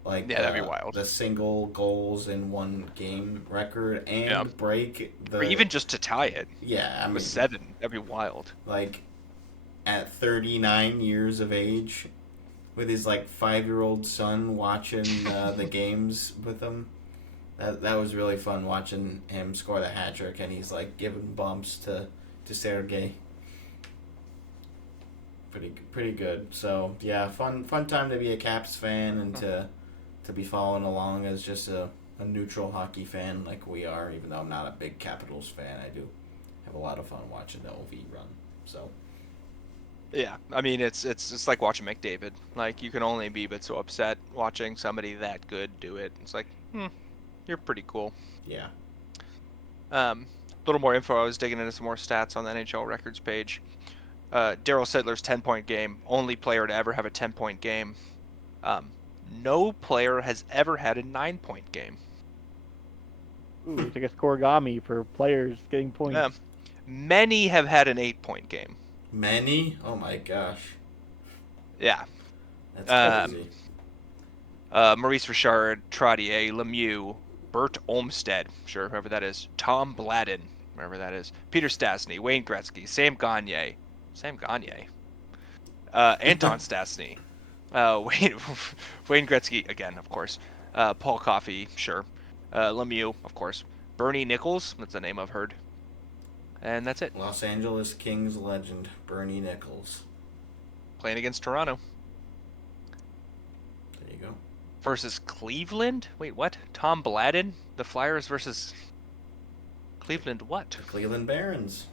like Yeah, that'd be wild. the single goals in one game record, and Yeah. break the Or even just to tie it yeah, I mean, with 7, that'd be wild. like at 39 years of age, with his like 5-year-old son watching the games with him. That was really fun watching him score the hat trick, and he's like giving bumps to Sergey. Pretty good. So yeah, fun time to be a Caps fan and to be following along as just a neutral hockey fan like we are. Even though I'm not a big Capitals fan, I do have a lot of fun watching the OV run. So Yeah, I mean it's like watching McDavid. Like you can only be but so upset watching somebody that good do it. It's like, you're pretty cool. yeah, A little more info. I was digging into some more stats on the NHL records page. Daryl Sittler's 10-point game, only player to ever have a 10-point game. No player has ever had a 9-point game. Ooh, it's like a scoregami for players getting points. Yeah. Many have had an 8-point game. many. Oh my gosh, Yeah. that's crazy. Maurice Richard, Trottier, Lemieux, Bert Olmsted, sure, whoever that is, Tom Bladden, wherever that is, Peter Stastny, Wayne Gretzky, Sam Gagne, Anton Stastny, Wayne Gretzky, again, of course, Paul Coffey, sure, Lemieux, of course, Bernie Nichols, that's a name I've heard, and that's it. Los Angeles Kings legend Bernie Nichols. Playing against Toronto. There you go. Versus Cleveland? Wait, what? Tom Bladden? The Flyers versus Cleveland what? The Cleveland Barons.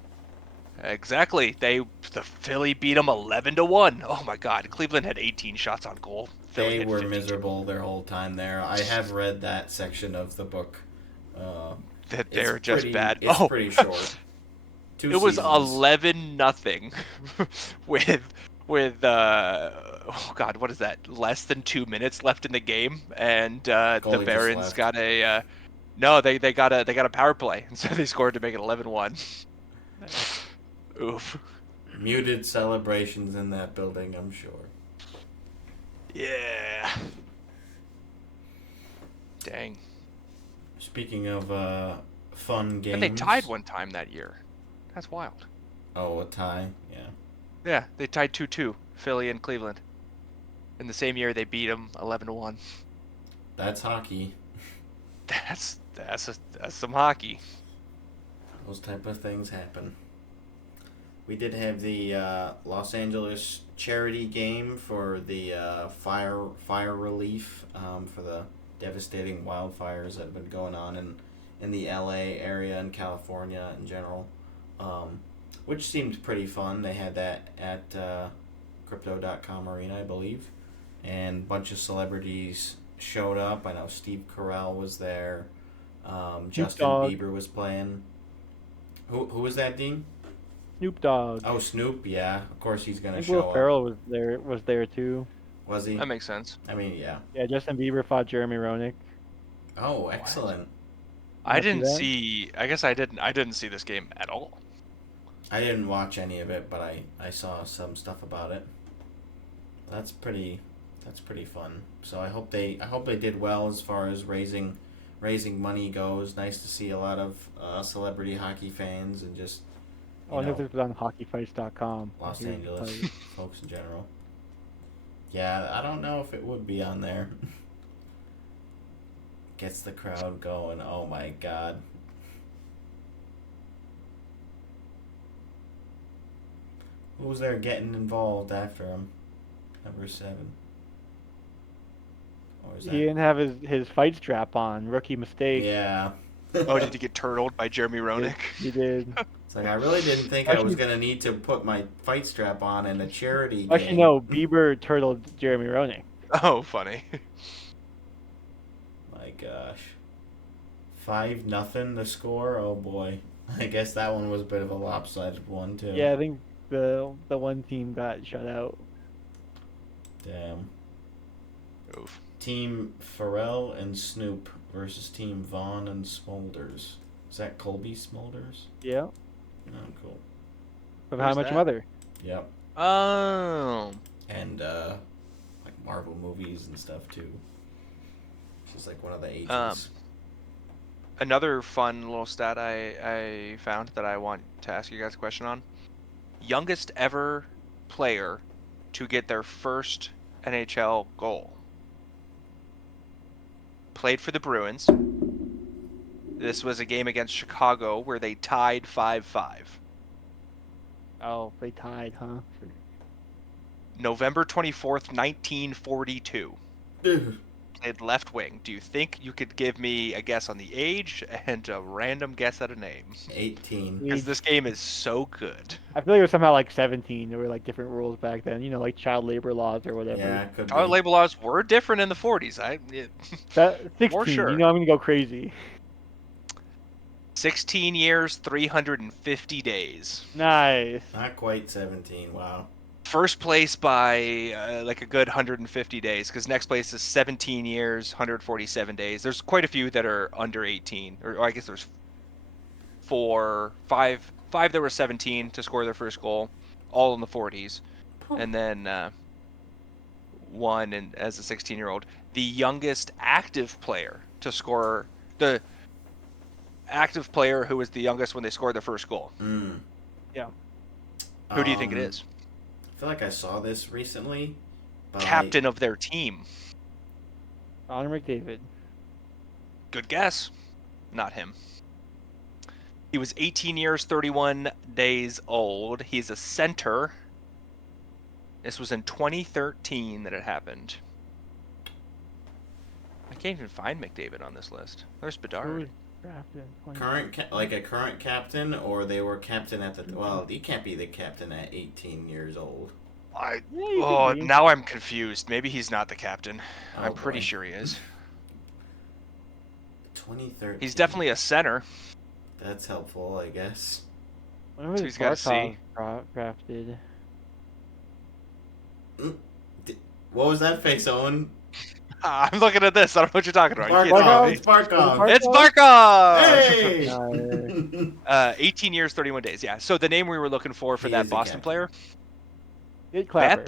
Exactly. The Philly beat them 11-1. Oh my God. Cleveland had 18 shots on goal. Philly They had were 52. miserable their whole time there. I have read that section of the book. That they're just pretty, bad. It's pretty short. It was 11-0 with oh God, what is that? Less than 2 minutes left in the game, and the Goalie just Barons left. got a no, they got a power play, and so they scored to make it 11-1. Oof. Muted celebrations in that building, I'm sure. Yeah. Dang. Speaking of fun games. And they tied one time that year. That's wild. Oh, a tie? Yeah. Yeah, they tied 2-2, Philly and Cleveland. In the same year, they beat them 11-1. That's hockey. That's some hockey. Those type of things happen. We did have the Los Angeles charity game for the fire relief for the devastating wildfires that have been going on in the LA area and California in general, which seemed pretty fun. They had that at Crypto.com Arena, I believe, and a bunch of celebrities showed up. I know Steve Carell was there. Justin Bieber was playing. Who was that, Dean? Snoop Dogg. Oh, Snoop, yeah. Of course he's going I to think show Will Ferrell was there too. Was he? That makes sense. I mean, yeah. Yeah, Justin Bieber fought Jeremy Roenick. Oh, excellent. I Wanna see didn't that? see. I guess I didn't see this game at all. I didn't watch any of it, but I saw some stuff about it. That's pretty fun. So I hope they did well as far as raising money goes. Nice to see a lot of celebrity hockey fans and just I wonder if this was on hockeyfights.com. Los Here's the Angeles fight. folks in general. Yeah, I don't know if it would be on there. Gets the crowd going. Oh my God. Who's there getting involved after him? Number 7. Or was He that? didn't have his fight strap on. Rookie mistake. Yeah. Oh, did he get turtled by Jeremy Roenick? He did. It's like I really didn't think I was Actually, gonna need to put my fight strap on in a charity actually, game. no. Bieber turtled Jeremy Roenick. Oh, funny. My gosh. 5-0 the score. Oh boy. I guess that one was a bit of a lopsided one too. Yeah, I think the one team got shut out. Damn. Oof. Team Pharrell and Snoop versus Team Vaughn and Smolders. Is that Colby Smolders? Yeah. Oh, cool. Of Who's How Much that? Mother. Yep. Oh. And like Marvel movies and stuff too. She's like one of the agents. Another fun little stat I found that I want to ask you guys a question on. Youngest ever player to get their first NHL goal. Played for the Bruins. This was a game against Chicago where they tied 5-5. Oh, they tied, huh? November 24th, 1942. Dude. Played left wing. Do you think you could give me a guess on the age and a random guess at a name? 18. Because this game is so good. I feel like it was somehow like 17. There were like different rules back then. You know, like child labor laws or whatever. Yeah, it could Child be. labor laws were different in the 40s. That 16. For sure. You know, I'm gonna go crazy. 16 years, 350 days. Nice. Not quite 17. Wow. First place by like a good 150 days, because next place is 17 years, 147 days. There's quite a few that are under 18, or I guess there's five that were 17 to score their first goal, all in the 40s, and then one as a 16-year-old. The youngest active player to score, the active player who was the youngest when they scored their first goal. Mm. Yeah. Who do you think it is? I feel like I saw this recently. But Captain of their team. Connor McDavid. Good guess. Not him. He was 18 years, 31 days old. He's a center. This was in 2013 that it happened. I can't even find McDavid on this list. There's Who Bedard. was drafted in 20? like a current captain, or they were captain at the. Well, you can't be the captain at 18 years old. Yeah, you could be. Now I'm confused. Maybe he's not the captain. Oh, I'm pretty boy. sure he is. 2013. He's definitely a center. That's helpful, I guess. When was So he's got a C. Barkov drafted? What was that face, Owen? I'm looking at this. I don't know what you're talking about. You can't Barkov. tell me. It's Barkov. It's Barkov! Hey! 18 years, 31 days. Yeah. So the name we were looking for He that is a Boston captain. player, Good clapper.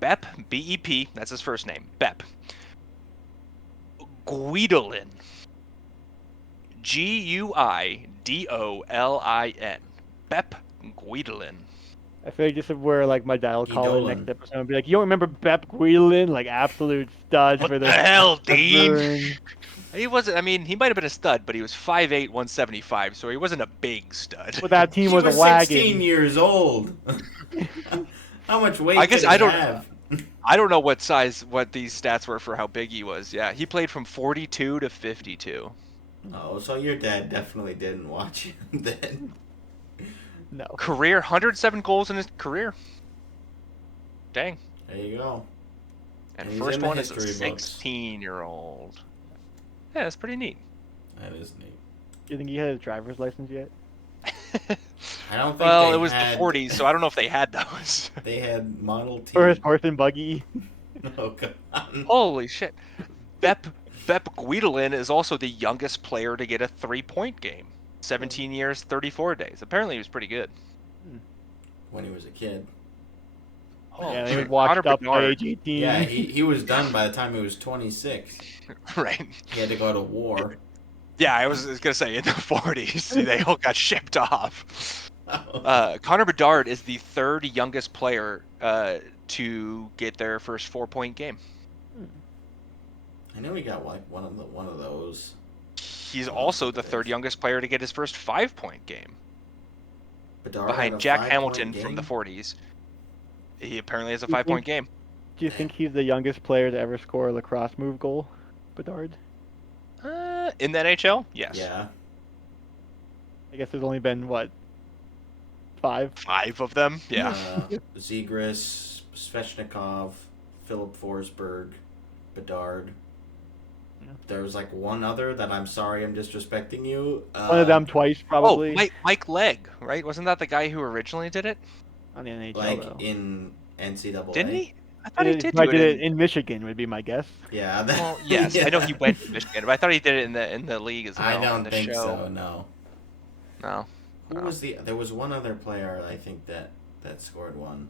Bep, B-E-P, that's his first name, Bep. Guidolin. Guidolin. Bep Guidolin. I feel like this is where like my dad will call it Guidolin. next episode and be like, "You don't remember Bep Guidolin? Like absolute stud What for the the hell, Dean? Bruins." He wasn't, I mean, he might have been a stud, but he was 5'8", 175, so he wasn't a big stud. But that team He was was a wagon. 16 years old. How much weight I guess did he I don't- have? I don't know what these stats were for how big he was. Yeah, he played from 42 to 52. Oh, so your dad definitely didn't watch him then. No. Career, 107 goals in his career. Dang. There you go. And He's first in the one is a history books. 16-year-old. Yeah, that's pretty neat. That is neat. Do you think he had a driver's license yet? I don't think Well, they it was had, the 40s, so I don't know if they had those. They had Model T. Or his horse and buggy? Oh, God. Holy shit. Bep Guidolin is also the youngest player to get a 3-point game. 17 years, 34 days. Apparently he was pretty good. When he was a kid. Oh, Yeah, he was shit. washed Connor up by Bedard. age 18. Yeah, he was done by the time he was 26. Right. He had to go to war. Yeah, I was going to say, in the 40s, they all got shipped off. Connor Bedard is the third youngest player to get their first 4-point game. I know he got like one of those. He's also the third youngest player to get his first 5-point game. Bedard had Behind a Jack 5-point Hamilton game? from the 40s. He apparently has a 5-point game. Do you think he's the youngest player to ever score a lacrosse move goal, Bedard? In the NHL, yes. Yeah. I guess there's only been, what, 5? 5 of them. Yeah. Zegras, Svechnikov, Philip Forsberg, Bedard. Yeah. There was like one other that I'm sorry I'm disrespecting you. One of them twice, probably. Oh, Mike Legg, right? Wasn't that the guy who originally did it? On the NHL, like though. in NCAA. Didn't he? I thought he did I do did it it in Michigan, would be my guess. Yeah. Well, yes, yeah. I know he went to Michigan, but I thought he did it in the league as well. I in don't the think show. so. No. No. Who was there was one other player I think that scored one.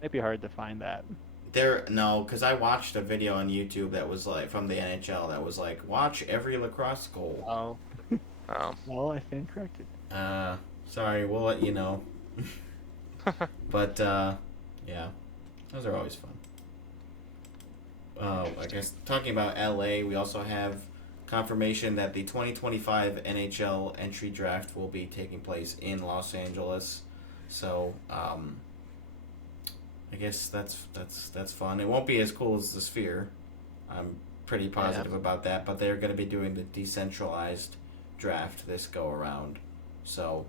It'd be hard to find that. Because I watched a video on YouTube that was like from the NHL that was like, watch every lacrosse goal. Oh. Well, I stand corrected. Sorry, we'll let you know. But yeah, those are always fun. I guess talking about LA, we also have confirmation that the 2025 NHL entry draft will be taking place in Los Angeles. So I guess that's fun. It won't be as cool as the Sphere. I'm pretty positive about that, but they're going to be doing the decentralized draft this go around. So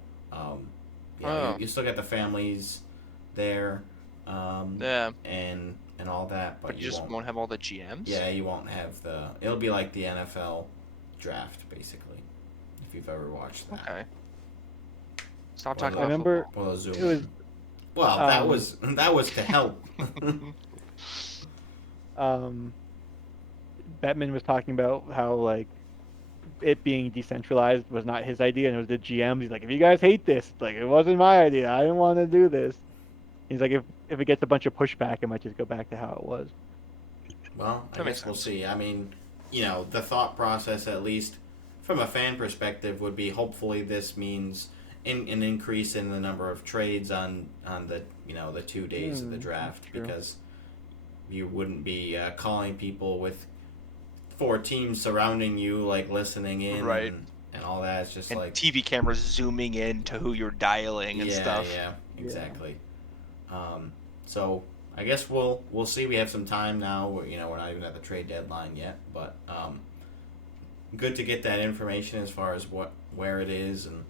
you still get the families there, and all that, But you just won't have all the GMs? Yeah, you won't have it'll be like the NFL draft, basically, if you've ever watched that. Okay. Stop Well, talking I about remember football. Well, Zoom. it was Well, that was to help. Bettman was talking about how, like, it being decentralized was not his idea, and it was the GM's. He's like, if you guys hate this, like, it wasn't my idea. I didn't want to do this. He's like, if it gets a bunch of pushback, it might just go back to how it was. Well, I That makes guess we'll sense. see. I mean, the thought process, at least from a fan perspective, would be hopefully this means an increase in the number of trades on the the 2 days of the draft, true. because you wouldn't be calling people with 4 teams surrounding you, like listening in, Right. and all that. It's just And like TV cameras zooming in to who you're dialing and stuff. Yeah, exactly. So I guess we'll see. We have some time now. We're not even at the trade deadline yet, but good to get that information as far as where it is. And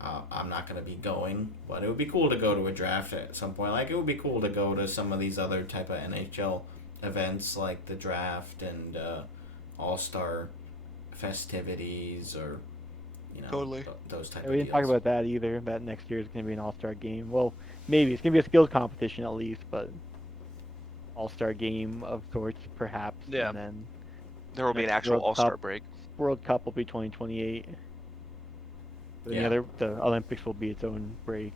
I'm not going to be going, but it would be cool to go to a draft at some point. Like, it would be cool to go to some of these other type of NHL events, like the draft and All-Star festivities, or Totally. those type Yeah, of we didn't talk deals. about that either. That next year is going to be an all-star game. Well, maybe it's going to be a skills competition at least, but all-star game of sorts, perhaps. Yeah. And then There will be an Next actual World All-Star Cup. break. World Cup will be 2028. Then Yeah. the Olympics will be its own break.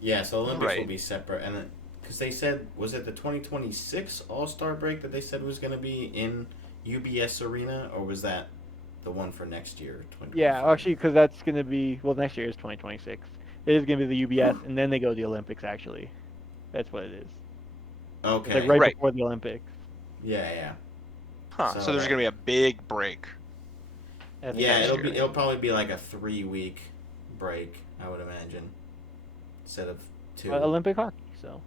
Yeah, so Olympics will Right. be separate, and because they said, was it the 2026 All-Star break that they said was going to be in UBS Arena, or was that the one for next year? Yeah, actually, because that's going to be, well, next year is 2026. It is going to be the UBS, and then they go to the Olympics, actually. That's what it is. Okay. It's like Right. before the Olympics. Yeah. Huh. So So there's that- going to be a big break. I think Yeah, that's it'll probably be like a 3-week break, I would imagine, instead of 2. Olympic hockey, so.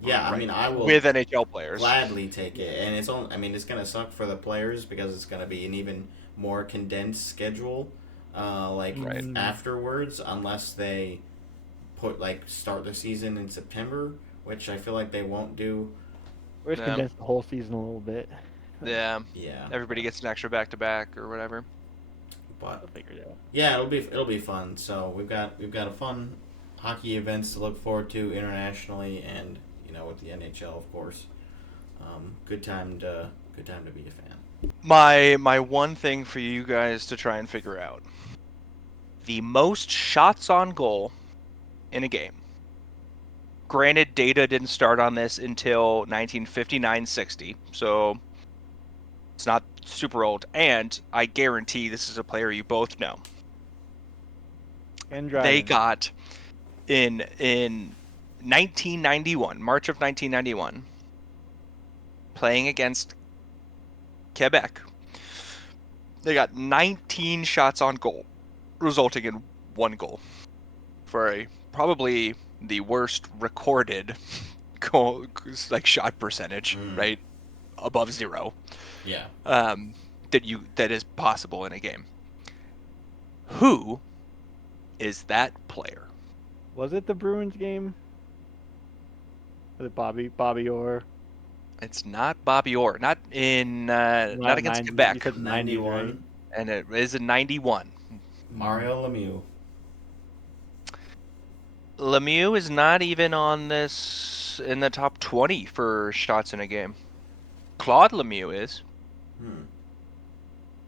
Yeah, I Right. mean, I will With NHL players. gladly take it, and it's gonna suck for the players because it's gonna be an even more condensed schedule, Right. afterwards, unless they start the season in September, which I feel like they won't do. Or just Yeah. condense the whole season a little bit. Yeah. Yeah, Everybody gets an extra back-to-back or whatever. but I'll figure it out. yeah, it'll be fun. So we've got a fun hockey events to look forward to internationally, and with the NHL, of course. Good time to be a fan. My one thing for you guys to try and figure out: the most shots on goal in a game. Granted, data didn't start on this until 1959-60, so it's not super old. And I guarantee this is a player you both know. And They driving. got in 1991, March of 1991, playing against Quebec. They got 19 shots on goal, resulting in 1 goal for probably the worst recorded goal, like shot percentage, right, above 0. Yeah. That is possible in a game. Who is that player? Was it the Bruins game? Was it Bobby Orr? It's not Bobby Orr. Not Not against 90. You Quebec. said 90s, right? 91. And it is a 91. Mario Lemieux. Lemieux is not even on this in the top 20 for shots in a game. Claude Lemieux is.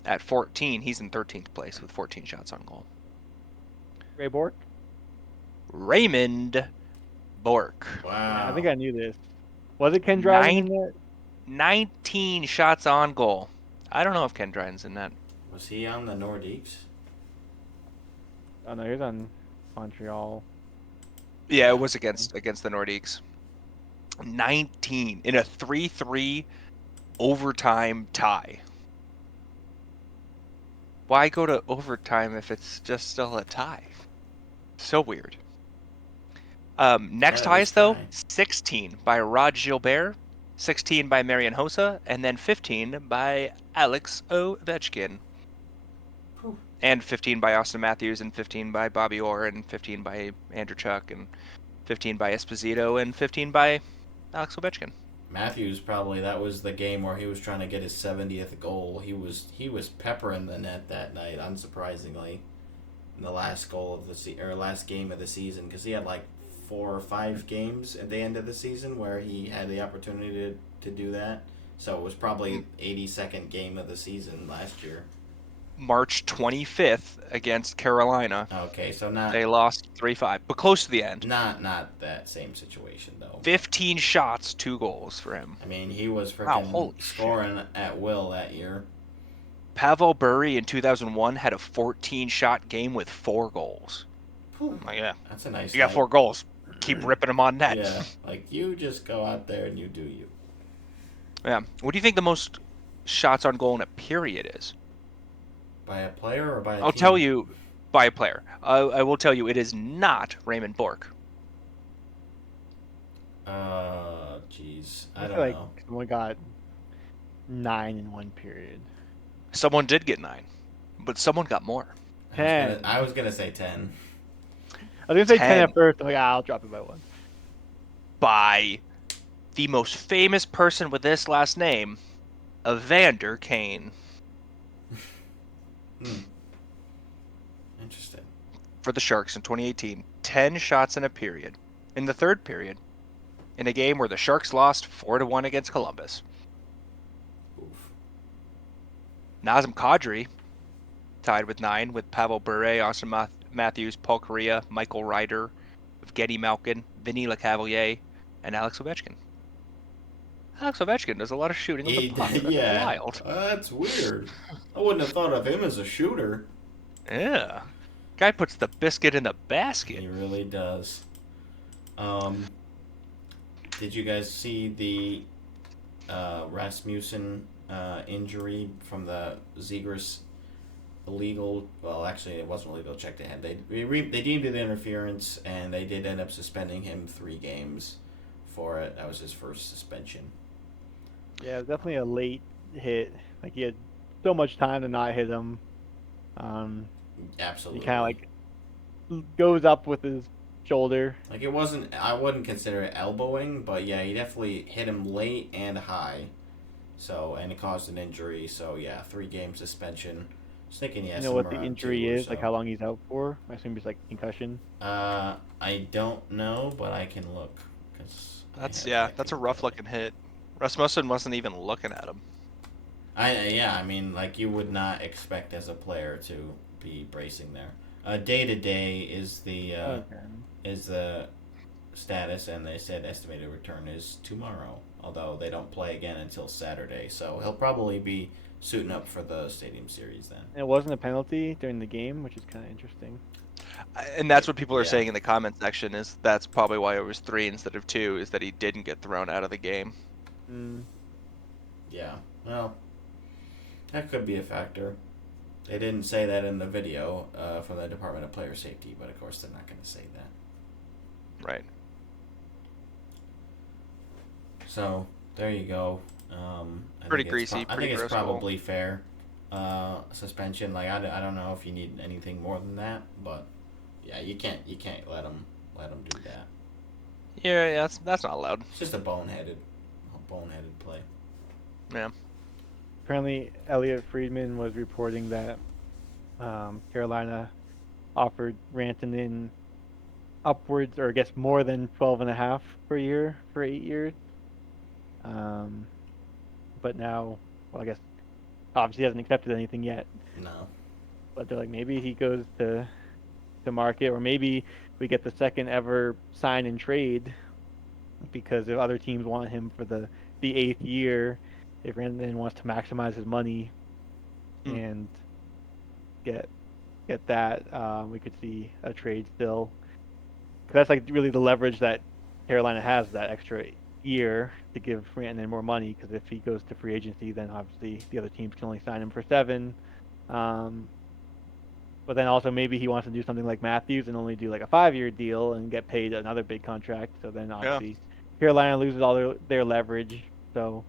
At 14, he's in 13th place with 14 shots on goal. Ray Bork? Raymond Bourque. Wow. Yeah, I think I knew this. Was it Ken Dryden in that? 19 shots on goal. I don't know if Ken Dryden's in that. Was he on the Nordiques? Oh no, he was on Montreal. Yeah, it was against the Nordiques. 19 in a 3-3 overtime tie. Why go to overtime if it's just still a tie? So weird. Next highest, though, 16 by Rod Gilbert, 16 by Marian Hossa, and then 15 by Alex Ovechkin. Whew. And 15 by Austin Matthews, and 15 by Bobby Orr, and 15 by Andrew Chuck, and 15 by Esposito, and 15 by Alex Ovechkin. Matthews probably, that was the game where he was trying to get his 70th goal. He was peppering the net that night, unsurprisingly, in the last goal of the last game of the season, because he had like 4 or 5 games at the end of the season where he had the opportunity to do that. So it was probably 82nd game of the season last year. March 25th against Carolina. Okay, so not... They lost 3-5, but close to the end. Not that same situation, though. 15 shots, 2 goals for him. I mean, he was freaking scoring shit. at will that year. Pavel Bure in 2001 had a 14-shot game with 4 goals. Like, yeah. That's a nice You got 4 goals. Keep ripping them on net. Yeah, like you just go out there and you do you. Yeah. What do you think the most shots on goal in a period is? By a player or by a team? I'll tell you, by a player. I will tell you, it is not Raymond Bourque. Jeez. I don't like know. someone got 9 in one period. Someone did get 9, but someone got more. 10. I was gonna say 10. I was gonna say 10 10. at first. I'm like, I'll drop it by 1. By the most famous person with this last name, Evander Kane. Interesting. For the Sharks in 2018, 10 shots in a period. In the third period, in a game where the Sharks lost 4-1 against Columbus. Oof. Nazem Kadri tied with 9 with Pavel Bure, Austin Matthews, Paul Kariya, Michael Ryder, Evgeny Malkin, Vinny LeCavalier, and Alex Ovechkin. Alex Ovechkin does a lot of shooting on the puck. That's wild. That's weird. I wouldn't have thought of him as a shooter. Yeah. Guy puts the biscuit in the basket. He really does. Did you guys see the Rasmussen injury from the Zegras illegal? Well, actually, it wasn't illegal. Check to him. They deemed it interference, and they did end up suspending him 3 games for it. That was his first suspension. Yeah, it was definitely a late hit. Like he had so much time to not hit him. Absolutely. He kind of like goes up with his shoulder. Like it wasn't. I wouldn't consider it elbowing, but yeah, he definitely hit him late and high. So and it caused an injury. So yeah, 3-game suspension. Just thinking, You know what the injury is? Like how long he's out for? I assume it's like concussion. I don't know, but I can look. That's a rough looking hit. Rasmussen wasn't even looking at him. I mean, like you would not expect as a player to be bracing there. Day to day is the status, and they said estimated return is tomorrow. Although they don't play again until Saturday, so he'll probably be suiting up for the Stadium Series then. And it wasn't a penalty during the game, which is kind of interesting. And that's what people are saying in the comment section, is that's probably why it was 3 instead of 2, is that he didn't get thrown out of the game. Yeah, well, that could be a factor. They didn't say that in the video from the Department of Player Safety, but of course they're not going to say that. Right. So there you go. Pretty greasy, I pretty think it's gross goal. probably fair. Suspension. Like I don't know if you need anything more than that, but yeah, you can't let him do that. Yeah, that's not allowed. It's just a boneheaded play. Yeah. Apparently, Elliot Friedman was reporting that Carolina offered Rantanen upwards, or I guess more than 12.5 per year for 8 years. But now, well, I guess obviously he hasn't accepted anything yet. No. But they're like, maybe he goes to market, or maybe we get the second ever sign and trade because if other teams want him for the 8th year, if Rantanen wants to maximize his money and get that, we could see a trade still. 'Cause that's like really the leverage that Carolina has, that extra year to give Rantanen more money. Because if he goes to free agency, then obviously the other teams can only sign him for 7. But then also maybe he wants to do something like Matthews and only do like a 5-year deal and get paid another big contract. So then obviously Carolina loses all their leverage. So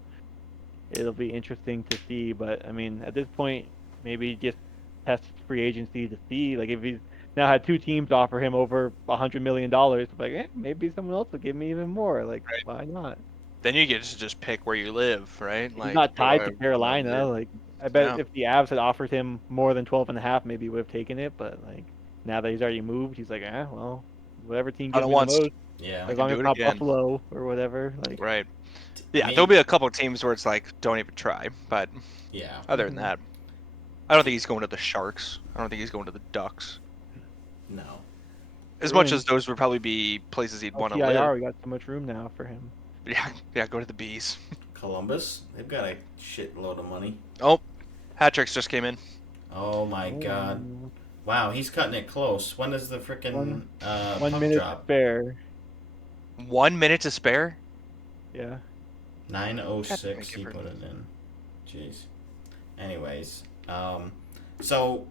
it'll be interesting to see. But I mean, at this point, maybe just test free agency to see. Like if he's now had 2 teams offer him over $100 million, like maybe someone else will give me even more. Like Right. why not? Then you get to just pick where you live, right? He's Like not go tied to wherever you want to Carolina. live. Like I bet Yeah. if the Avs had offered him more than 12.5, maybe he would have taken it. But like now that he's already moved, he's like, well, whatever team I gives don't me the want. most, Yeah. I as can long as do it's it not again. Buffalo or whatever. Like Right. Yeah, there'll Maybe. be a couple of teams where it's like, don't even try. But Yeah. other than that, I don't think he's going to the Sharks. I don't think he's going to the Ducks. No. As much as Bruins, those would probably be places he'd want to live. TIR, we got so much room now for him. Yeah, go to the Bees. Columbus. They've got a shitload of money. Oh, hat tricks just came in. Oh my god. Oh, Wow, he's cutting it close. When does the frickin' one puck minute to drop? spare. 1 minute to spare. Yeah. 9:06. He Gifford. put it in. Jeez. Anyways, so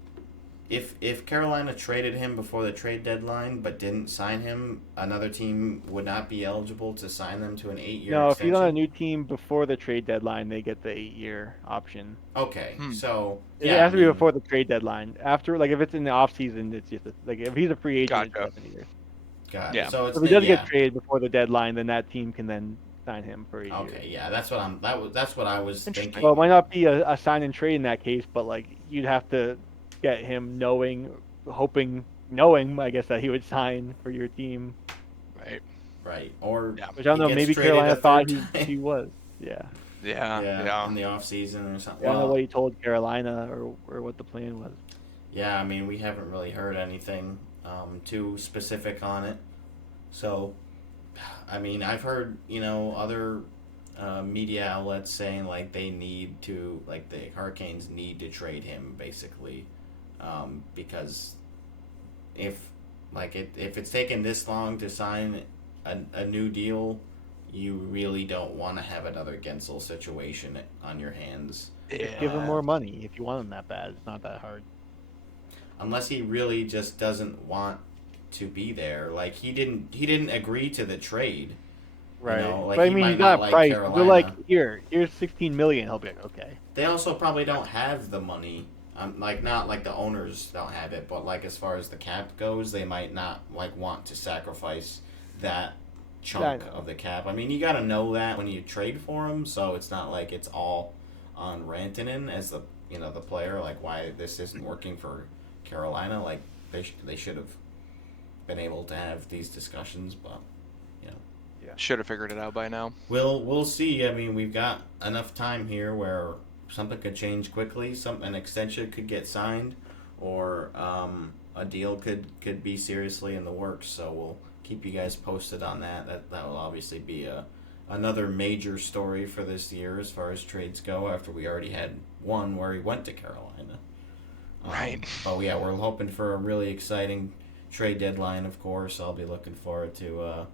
if Carolina traded him before the trade deadline but didn't sign him, another team would not be eligible to sign them to an 8-year No, if he's on a extension. new team before the trade deadline, they get the 8-year option. Okay, so It yeah, has to be before the trade deadline. After, like, if it's in the off season, it's just like if he's a free agent, it's Gotcha. 7 years. got Yeah. it. So it's If he does get yeah. traded before the deadline, then that team can then sign him for 8 years. Okay, yeah, that's what I was Interesting. thinking. Well, it might not be a sign and trade in that case, but like you'd have to get him knowing, I guess, that he would sign for your team. Right. Right, or Yeah. Which I don't he know. gets Maybe traded Carolina a thought third time. he was. Yeah. Yeah. in the off season or something. I don't know Well, what he told Carolina or what the plan was. yeah, I mean, we haven't really heard anything too specific on it. So, I mean, I've heard, other media outlets saying, like, the Hurricanes need to trade him, basically. Because if it's taken this long to sign a new deal, you really don't want to have another Gensel situation on your hands. Just give him more money if you want him that bad. It's not that hard. Unless he really just doesn't want to be there. Like he didn't agree to the trade. Right. Like But I he mean, might he's not got a like price. They're like, Carolina. here's 16 million. He'll be like, okay. They also probably don't have the money. Like not like the owners don't have it, but like as far as the cap goes, they might not like want to sacrifice that chunk of the cap. I mean, you got to know that when you trade for him, so it's not like it's all on Rantanen as the the player. Like why this isn't working for Carolina. Like they should have been able to have these discussions, but Should have figured it out by now. we'll see. I mean, we've got enough time here where something could change quickly. An extension could get signed, or a deal could be seriously in the works. So we'll keep you guys posted on that. That will obviously be another major story for this year as far as trades go. After we already had one where he went to Carolina. Right. But yeah, we're hoping for a really exciting trade deadline. Of course, I'll be looking forward to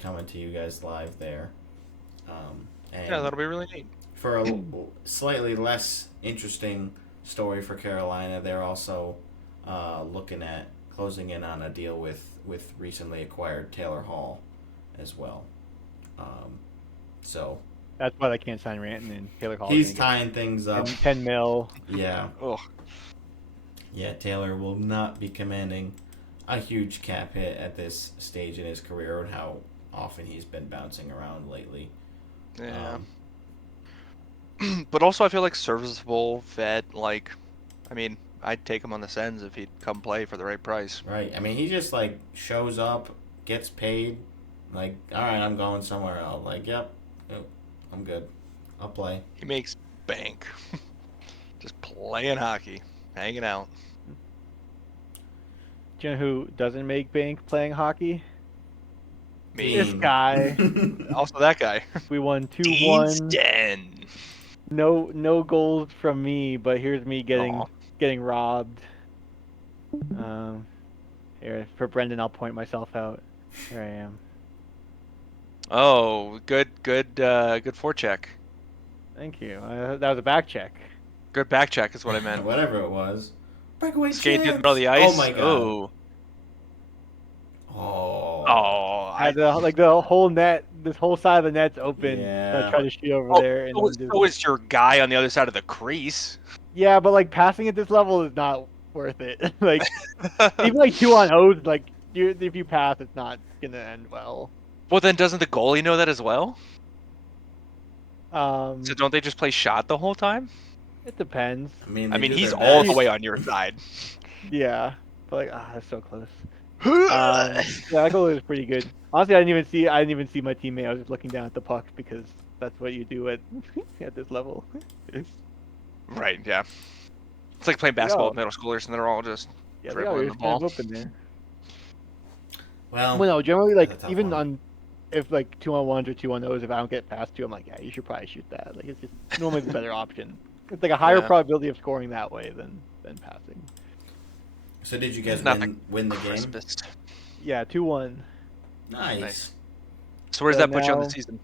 coming to you guys live there. And Yeah, that'll be really neat. for a slightly less interesting story for Carolina, they're also looking at closing in on a deal with recently acquired Taylor Hall as well. So That's why they can't sign Ranton and Taylor Hall. he's tying things up. 10 mil. Yeah. Oh, Yeah, Taylor will not be commanding a huge cap hit at this stage in his career and how often he's been bouncing around lately. yeah. But also, I feel like serviceable vet. Like, I mean, I'd take him on the Sens if he'd come play for the right price. Right. I mean, he just like shows up, gets paid, like, all right, I'm going somewhere else. Like, yep, I'm good. I'll play. He makes bank. Just playing hockey, hanging out. Do you know who doesn't make bank playing hockey? Me. This guy. Also, that guy. We won Dean 2-1. Sten. No goals from me, but here's me Aw. getting robbed. Here for Brendan, I'll point myself out. Here I am. Oh, good forecheck. Thank you. That was a back check. Good back check is what I meant. Whatever it was. Breakaway Skating through the champs. middle of the ice. Oh my god. Oh. Oh. Oh. Had the whole net, this whole side of the net's open. Yeah. I try to shoot over there, and so is your guy on the other side of the crease. yeah, but like passing at this level is not worth it. Like even like 2-on-0s, like if you pass, it's not gonna end well. Well, then doesn't the goalie know that as well? So So don't they just play shot the whole time? it depends. I mean, I mean, do he's their all the best. way on your side. Yeah, but like that's so close. Yeah, that goal was pretty good. Honestly, I didn't even see my teammate. I was just looking down at the puck because that's what you do at at this level. Right, yeah. It's like playing basketball Yeah. with middle schoolers, and they're all just Yeah, dribbling the kind ball. of open there. Well, Well, no, generally that's a like tough even one. on if like 2-on-1s or 2-on-0s, if I don't get past two, I'm like, yeah, you should probably shoot that. Like it's just normally the better option. It's like a higher Yeah. probability of scoring that way than passing. So did you guys It's not the win the game? crispest. Yeah, 2-1. Nice. So where does So that put you on the now- season?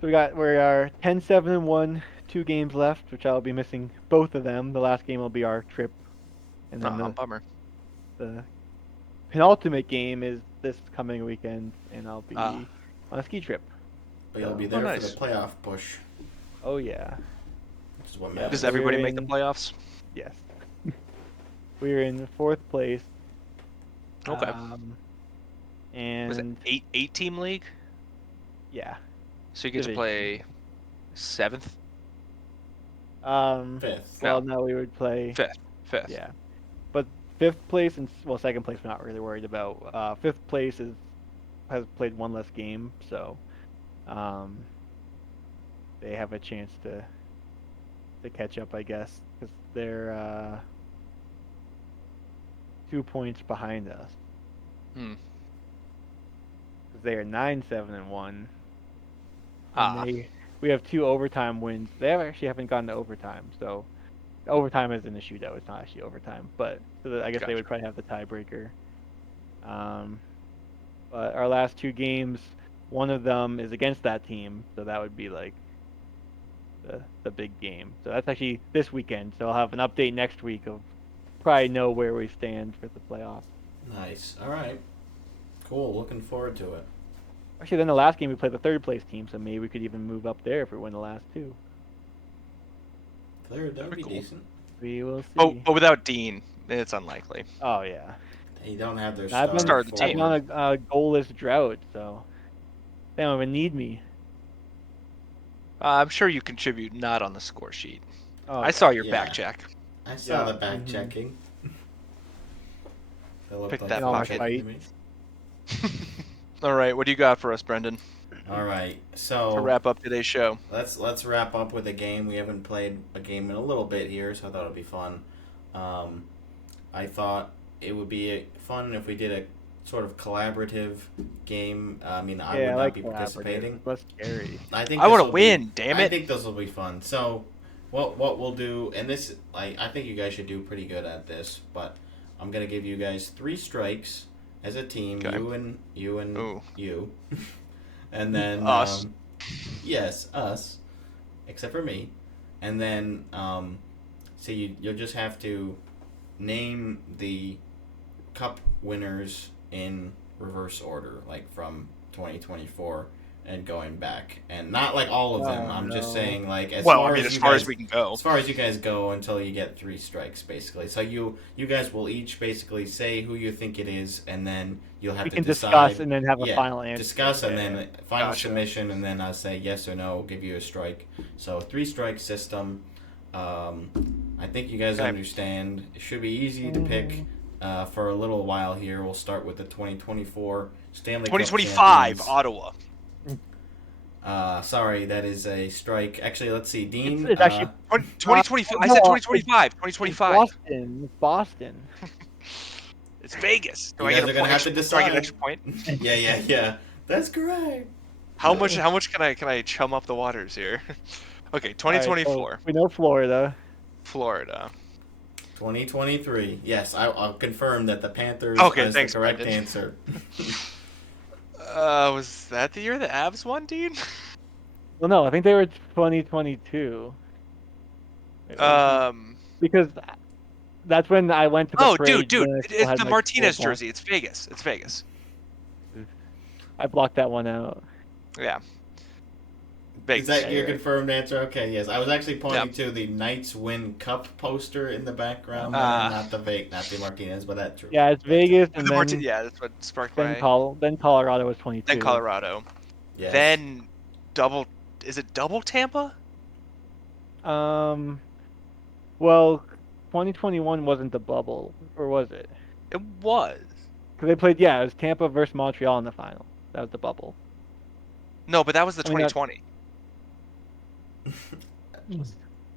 So we are 10-7-1, 2 games left, which I'll be missing both of them. The last game will be our trip, and then Bummer. the penultimate game is this coming weekend, and I'll be on a ski trip. But you'll be there nice. for the playoff push. Oh yeah, Which is what Yeah, matters. Does everybody We're make the in- playoffs? yes. We're in 4th place. Okay. And Was it eight team league? yeah. So you get to Division. play 7th, Fifth. Well, No. no, we would play 5th. Yeah, but 5th place and 2nd place we're not really worried about. 5th place has played one less game, so they have a chance to catch up, I guess, because they're 2 points behind us. Hmm. 'Cause they are 9-7-1. Ah. And we have 2 overtime wins. They actually haven't gone to overtime, so overtime isn't a shootout. It's not actually overtime, but I guess they would probably have the tiebreaker. But our last 2 games, one of them is against that team, so that would be like the big game. So that's actually this weekend. So I'll have an update next week of probably know where we stand for the playoffs. Nice. All right. Cool. Looking forward to it. Actually, then the last game we played the 3rd place team, so maybe we could even move up there if we win the last 2. Third, that would be cool. decent. We will see. But without Dean, it's unlikely. Oh yeah. They don't have their I've been, star the I've team. been on a goalless drought, so they don't even need me. I'm sure you contribute not on the score sheet. Oh, I saw your Yeah. back check. I saw Yeah. the back Mhm. checking. That looked Pick like that fun pocket. to me. All right, what do you got for us, Brendan, All right. to So wrap up today's show? let's wrap up with a game. We haven't played a game in a little bit here, so I thought it'd be fun. I thought it would be fun if we did a sort of collaborative game. I mean, I would Yeah, I not like be collaborative. participating. It's less scary. I think I want to this'll win. be- Damn I it! think this will be fun. So, what we'll do, and this, I think you guys should do pretty good at this. But I'm gonna give you guys 3 strikes as a team. Okay. You and Ooh. you, and then Us. yes, us, except for me, and then so you'll just have to name the cup winners in reverse order, like from 2024, and going back, and not like all of them. I'm just no. saying like as Well, far I mean, as as you far guys, as we can go. as far as you guys go until you get 3 strikes, basically. So you guys will each basically say who you think it is, and then you'll have We to can decide. discuss and then have a Yeah, final answer. discuss and Yeah. then final Gotcha. submission, and then I'll say yes or no, give you a strike. So 3 strike system. I think you guys Okay. understand. It should be easy to pick. For a little while here, we'll start with the 2024 Stanley Cup 2025 champions. Ottawa. Sorry, that is a strike. Actually, let's see. Dean. It's actually 2025. I no, said it's- 2025. It's 2025. Boston. It's Boston. It's Vegas. Do you I guys get are a gonna point? have to Do I get decide. an extra point? Yeah. That's correct. How much can I chum up the waters here? Okay, All right, so 2024. we know Florida. Florida. 2023. Yes, I'll confirm that the Panthers Okay, is thanks, the correct Brendan. answer. Was that the year the Avs won, Dean? Well, no, I think they were 2022. Because that's when I went to the Oh, parade. dude, when I still it's had the my Martinez school jersey. It's Vegas. It's Vegas. pass. I blocked that one out. Yeah. Is that Yeah, your you're right. confirmed answer? Okay, yes. I was actually pointing to the Knights win cup poster in the background, there, not the Martinez, but that's true. Yeah, it's Vegas, and The then yeah, that's what sparked then my. then Colorado was 22. Then Colorado. Yes. Then double. Is it double Tampa? Well, 2021 wasn't the bubble, or was it? It was. Because they played, it was Tampa versus Montreal in the final. That was the bubble. No, but that was the I mean, 2020.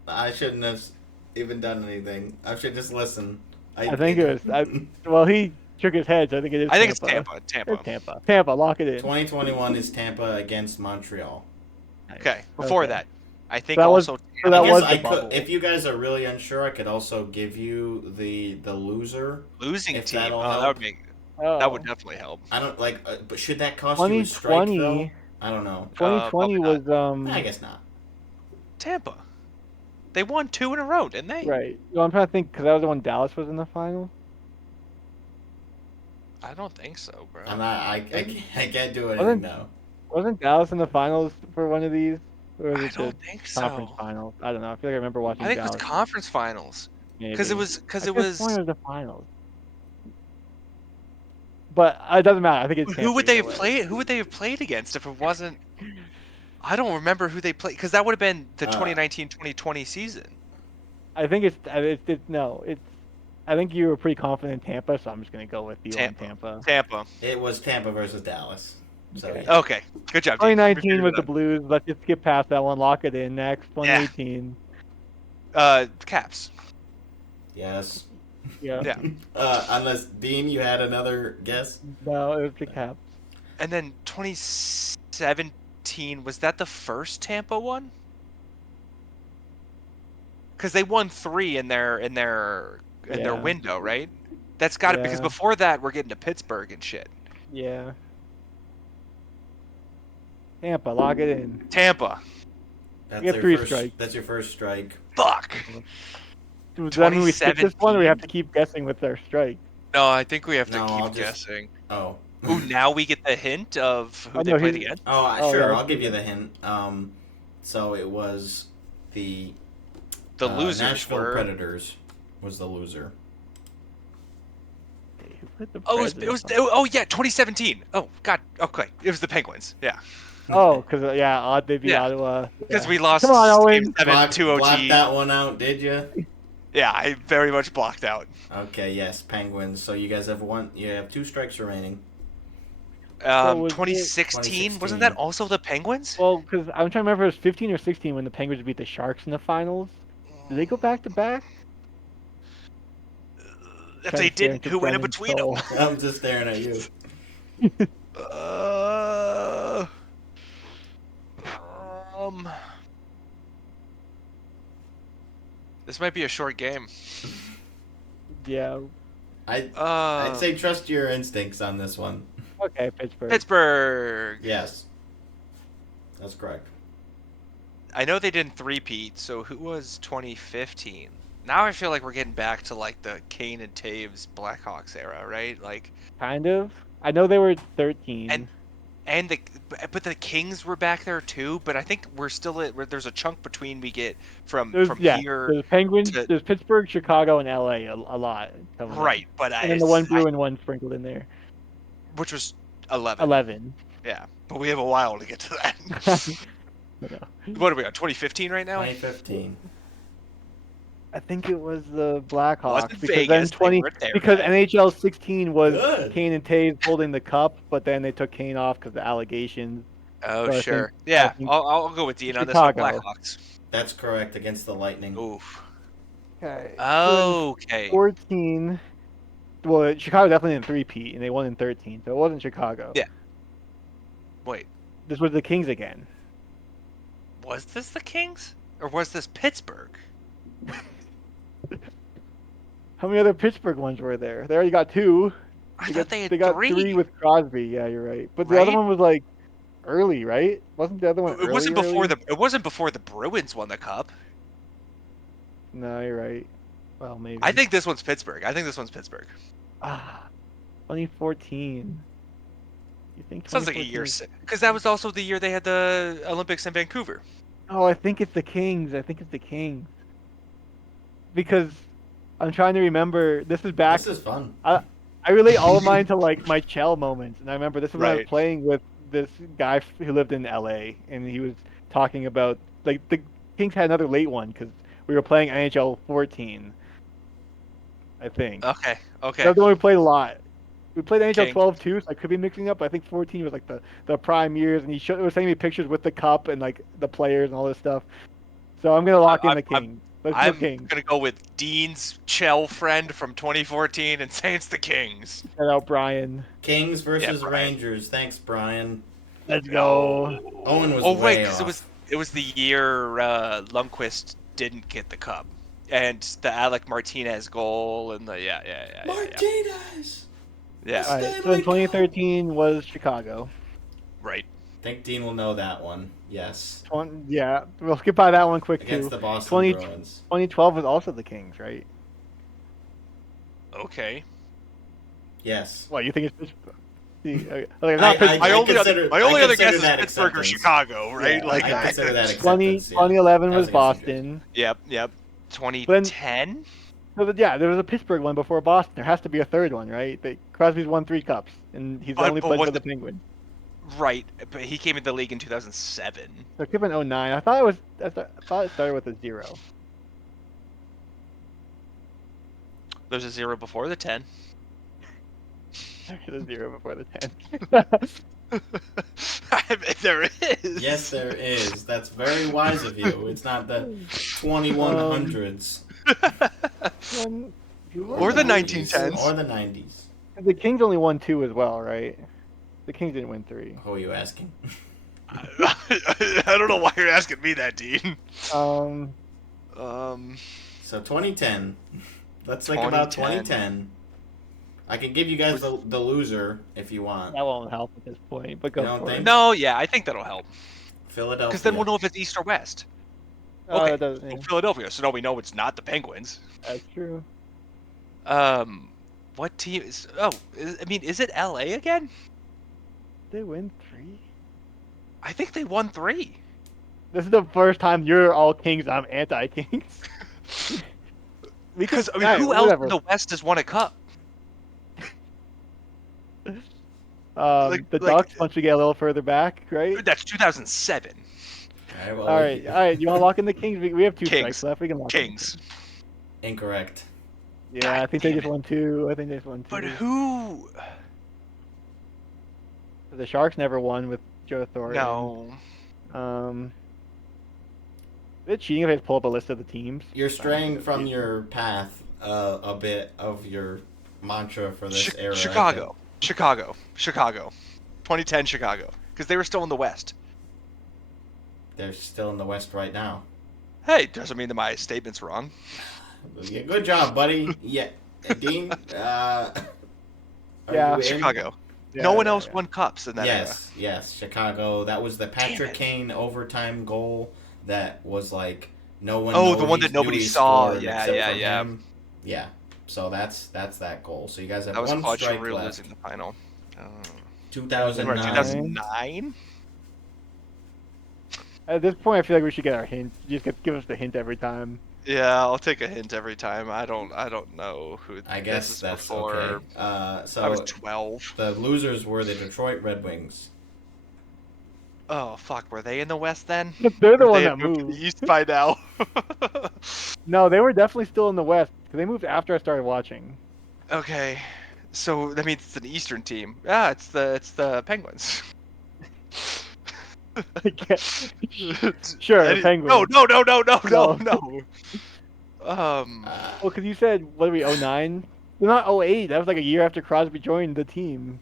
I shouldn't have even done anything. I should just listen. I think it was. Well, he shook his head, so I think it is. I think it's Tampa. Tampa. It's Tampa. Tampa, lock it in. 2021 is Tampa against Montreal. Okay. Before that, I think That was- also. So that I guess was I the bubble. could, if you guys are really unsure, I could also give you the loser. Losing if team. that'll Oh, that help. would make. Oh. That would definitely help. I don't like, but should that cost you a strike though? 2020. I don't know. 2020 probably was I guess not. Tampa. They won 2 in a row, didn't they? right. Well, I'm trying to think because that was the one Dallas was in the final. I don't think so, bro. I'm not. I can't do anything now. Wasn't Dallas in the finals for one of these? Or was I it don't the think so. conference finals? I don't know. I feel like I remember watching I think it Dallas. was conference finals. Because it maybe. was. Because I it could've was. sworn it was the finals. But it doesn't matter. I think it's Who Tampa would they either have way. played? Who would they have played against if it wasn't? I don't remember who they played because that would have been the 2019-2020 season. I think it's no. It's. I think you were pretty confident in Tampa, so I'm just gonna go with you on Tampa. Tampa. It was Tampa versus Dallas. So Okay. yeah. Okay. Good job. Dean. 2019 was We the figured Blues. Let's just skip past that one. Lock it in. Next, 2018. it out. Caps. Yes. Yeah. Yeah. Unless Dean, you had another guess. No, it was the Caps. And then 2017, was that the first Tampa one? Because they won 3 in their Yeah. window, right? That's got it because Yeah. before that we're getting to Pittsburgh and shit. Yeah. Tampa, lock it in. Tampa. That's You have your 3 first, strikes. That's your first strike. Fuck. Does that mean we skip this one, or we have to keep guessing with our strike? No, I think we have to No, I'll keep just- guessing. Oh. Ooh, now we get the hint of who Oh, they no, played he- against. Oh, Oh, sure. yeah. I'll give you the hint. So it was the The losers Nashville were. Predators was the loser. Who put the Oh, it was. Oh yeah, 2017. Oh God. Okay, it was the Penguins. Yeah, Oh, because they beat Yeah. Ottawa. because Yeah. we lost. Come on, Owen. Game 7, 2 Blocked OT. that one out, did you? Yeah, I very much blocked out. Okay, yes, Penguins. So you guys have one. You have 2 strikes remaining. was it- 2016, wasn't that also the Penguins? Well, because I'm trying to remember if it was 15 or 16 when the Penguins beat the Sharks in the finals. Did they go back to back? If Trying they to stare didn't, into who went in Brennan's between soul. them? I'm just staring at you. This might be a short game. Yeah. I'd say trust your instincts on this one. Okay, Pittsburgh. Pittsburgh. Yes, that's correct. I know they didn't three-peat, so who was 2015? Now I feel like we're getting back to like the Kane and Taves Blackhawks era, right? Like, Kind of. I know they were 13. And- but the Kings were back there too. But I think we're still there's a chunk between we get from There's here there's Penguins, to there's Pittsburgh, Chicago, and LA a lot coming up, right. But and then the one Bruin one sprinkled in there. which was 11. 11. Yeah, but we have a while to get to that. I know. What are we on? 2015 right now? 2015. I think it was the Blackhawks Wasn't because then Vegas, they weren't there because yet. NHL 16 was Good. Kane and Taves holding the cup, but then they took Kane off because of the allegations. Oh, So I sure. think- Yeah, I think I'll go with Dean on this one. Chicago. Blackhawks. That's correct, against the Lightning. Oof. Okay. Okay. 14. Well, Chicago definitely in 3-peat, and they won in 13, so it wasn't Chicago. Yeah. Wait, This was the Kings again. was this the Kings? Or was this Pittsburgh? How many other Pittsburgh ones were there? They already got 2. I thought they had They got 3. 3 with Crosby. Yeah, you're right. But the other Right? one was like early, right? Wasn't the other one It wasn't early? before the Bruins won the cup. No, you're right. Well, maybe. I think this one's Pittsburgh. 2014. You think Sounds like a 2014 year, is- because that was also the year they had the Olympics in Vancouver. Oh, I think it's the Kings. Because I'm trying to remember. This is back. This is fun. I relate all of mine to like my Chell moments, and I remember this is when I was Right. playing with this guy who lived in LA, and he was talking about like the Kings had another late one because we were playing NHL 14. I think. Okay. That's the one we played a lot. We played NHL King. 12 too, so I could be mixing up. But I think 14 was like the prime years, and he was sending me pictures with the cup and like the players and all this stuff. So I'm gonna lock in the King. Let's go I'm King. gonna go with Dean's Chell friend from 2014 and say it's the Kings. Shout out Brian. Kings versus Brian. Rangers. Thanks, Brian. Let's go. Owen was Oh way right, because off. it was the year Lundqvist didn't get the cup, and the Alec Martinez goal, and the yeah. Martinez. Yeah. All right. So Stanley in 2013 was Chicago. Right. I think Dean will know that one. Yes. Yeah, we'll skip by that one quick Against too. the Boston 20 Bruins. 2012 was also the Kings, right? Okay. Yes. What you think it's Pittsburgh? Like, not Pittsburgh. My only I other guess consider is that Pittsburgh or acceptance. Chicago, right? Yeah, like I consider that 20, acceptance. Yeah. 2011 That was was Boston. Yep. 2010. So there was a Pittsburgh one before Boston. There has to be a third one, right? Crosby's won 3 cups, and he's the But- only but played what for the the- Penguins. Right, but he came into the league in 2007. So it could have been 09. I thought it started with a 0. There's a 0 before the 10. There's a 0 before the 10. I mean, there is. Yes, there is. That's very wise of you. It's not the 2100s. Or the 1910s. Or the 90s. The Kings only won 2 as well, right? The Kings didn't win 3. Who are you asking? I don't know why you're asking me that, Dean. So 2010. Let's think about 2010. I can give you guys the loser if you want. That won't help at this point, but go You don't for think? it. No, yeah, I think that'll help. Philadelphia. Because then we'll know if it's East or West. Oh, Okay. that doesn't- Well, Philadelphia, so now we know it's not the Penguins. That's true. What team is... Oh, is it LA again? They win 3? I think they won 3. This is the first time you're all Kings. I'm anti-Kings. Because, Alright, who else whatever. in the West has won a cup? The Ducks, once we get a little further back, right? That's 2007. All All right. You want to lock in the Kings? We have 2 Kings. strikes left. We can lock in the Kings. Incorrect. Yeah, God I think they damn just it. won 2. I think they just won 2. But who... The Sharks never won with Joe Thornton. No. It's cheating if I just pull up a list of the teams. You're straying from your path a bit of your mantra for this era. I Chicago. 2010 Chicago. Because they were still in the West. think. They're still in the West right now. Hey, doesn't mean that my statement's wrong. Yeah, good job, buddy. Yeah, Dean. Are Yeah. you in? Chicago. Yeah, No one yeah, else yeah. won cups in that era. Yes, Chicago. That was the Patrick it. Kane overtime goal that was like no one. Oh, the one knew that nobody he saw. scored Yeah, except yeah, for yeah. him. Yeah. So that's that goal. So you guys have That was one Claude strike Giroux left. losing the final. 2009. 2009? At this point, I feel like we should get our hint. You just give us the hint every time. Yeah, I'll take a hint every time. I don't know who. I this guess is that's before okay. I was So 12. the losers were the Detroit Red Wings. Oh fuck, were they in the West then? They're the Or one they that had moved to moved. the East by now. No, they were definitely still in the West because they moved after I started watching. Okay, so that means it's an Eastern team. Yeah, it's the Penguins. Sure, Penguins. No. No. Um, Well, because you said, what are we, 09? Well, not 08. That was like a year after Crosby joined the team.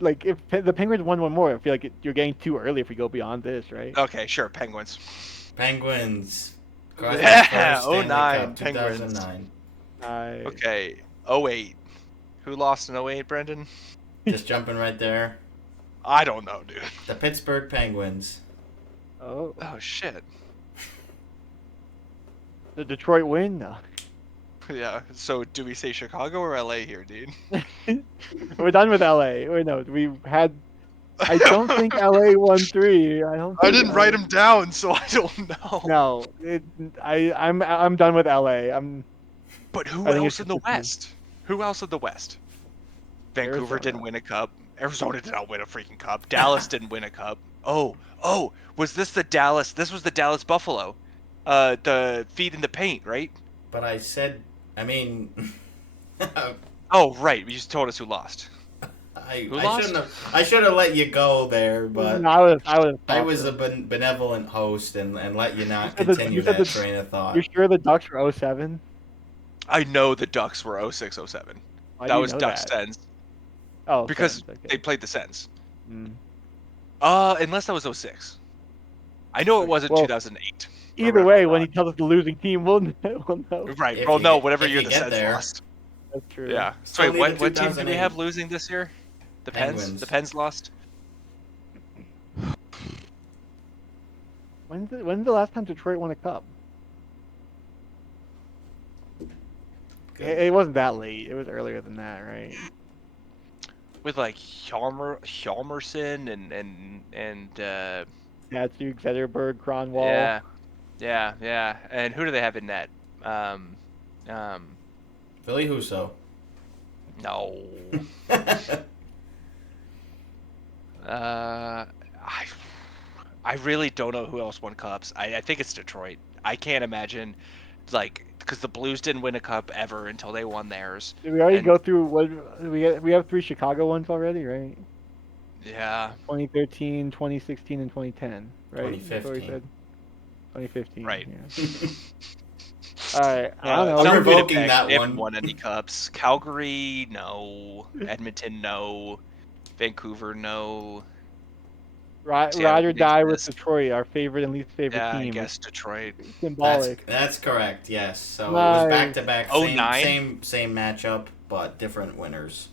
Like, if the Penguins won one more, I feel like you're getting too early if we go beyond this, right? okay, sure, Penguins. Penguins. Crosby's Yeah, first Stanley 09 Cup, Penguins. 2009. Okay, 08. Who lost in 08, Brendan? Just jumping right there. I don't know, dude. The Pittsburgh Penguins. Oh, Oh shit. the Detroit win? No. Yeah. So do we say Chicago or LA here, dude? We're done with LA. Wait, no, we had. I don't think LA won 3. I don't. I Think didn't write them down, so I don't know. No, I'm done with LA. But who I think else it's in the just the team. West? Who else in the West? Vancouver Arizona. didn't win a cup. Arizona did not win a freaking cup. Dallas didn't win a cup. Oh, was this the Dallas? This was the Dallas Buffalo. The feet in the paint, right? But I said, I mean, Oh, right. You just told us who lost. Who I lost? shouldn't have. I should have let you go there, but No, I was a benevolent host and let you not You said continue you said that the- train of thought. You sure the Ducks were 07? I know the Ducks were 06, 07. Why do That you was know Ducks that? Sens. Oh, Because Sens, okay. they played the Sens. Mm. Unless that was 06. I know it wasn't Well, 2008. or Either whatever way, it when was. he tells us the losing team, we'll know. Right. If Well, you no, get- whatever if year you the get Sens there. lost. That's true. Yeah. So Still wait, need what the team do we have 2008. losing this year? The Pens? Penguins. The Pens lost? When's the last time Detroit won a cup? It wasn't that late. It was earlier than that, right? With like Hjalmarsson and Datsuk, Zetterberg, Kronwall. yeah. And who do they have in net? Billy Husso. No. I really don't know who else won cups. I think it's Detroit. I can't imagine, like, because the Blues didn't win a cup ever until they won theirs. Did we already And- go through what we have 3 Chicago ones already, right? Yeah. 2013, 2016, and 2010, right? That's what we 2015. said. 2015. Right. Yeah. All right. I don't know. I'm Some revoking Winnipeg, that they haven't one. won any cups. Calgary, no. Edmonton, no. Vancouver, no. Ride Seattle or didn't die with exist. Detroit, our favorite and least favorite Yeah, team. I guess Detroit. Symbolic. That's correct. Yes. So it Nice. was back to back. 09? Same matchup, but different winners.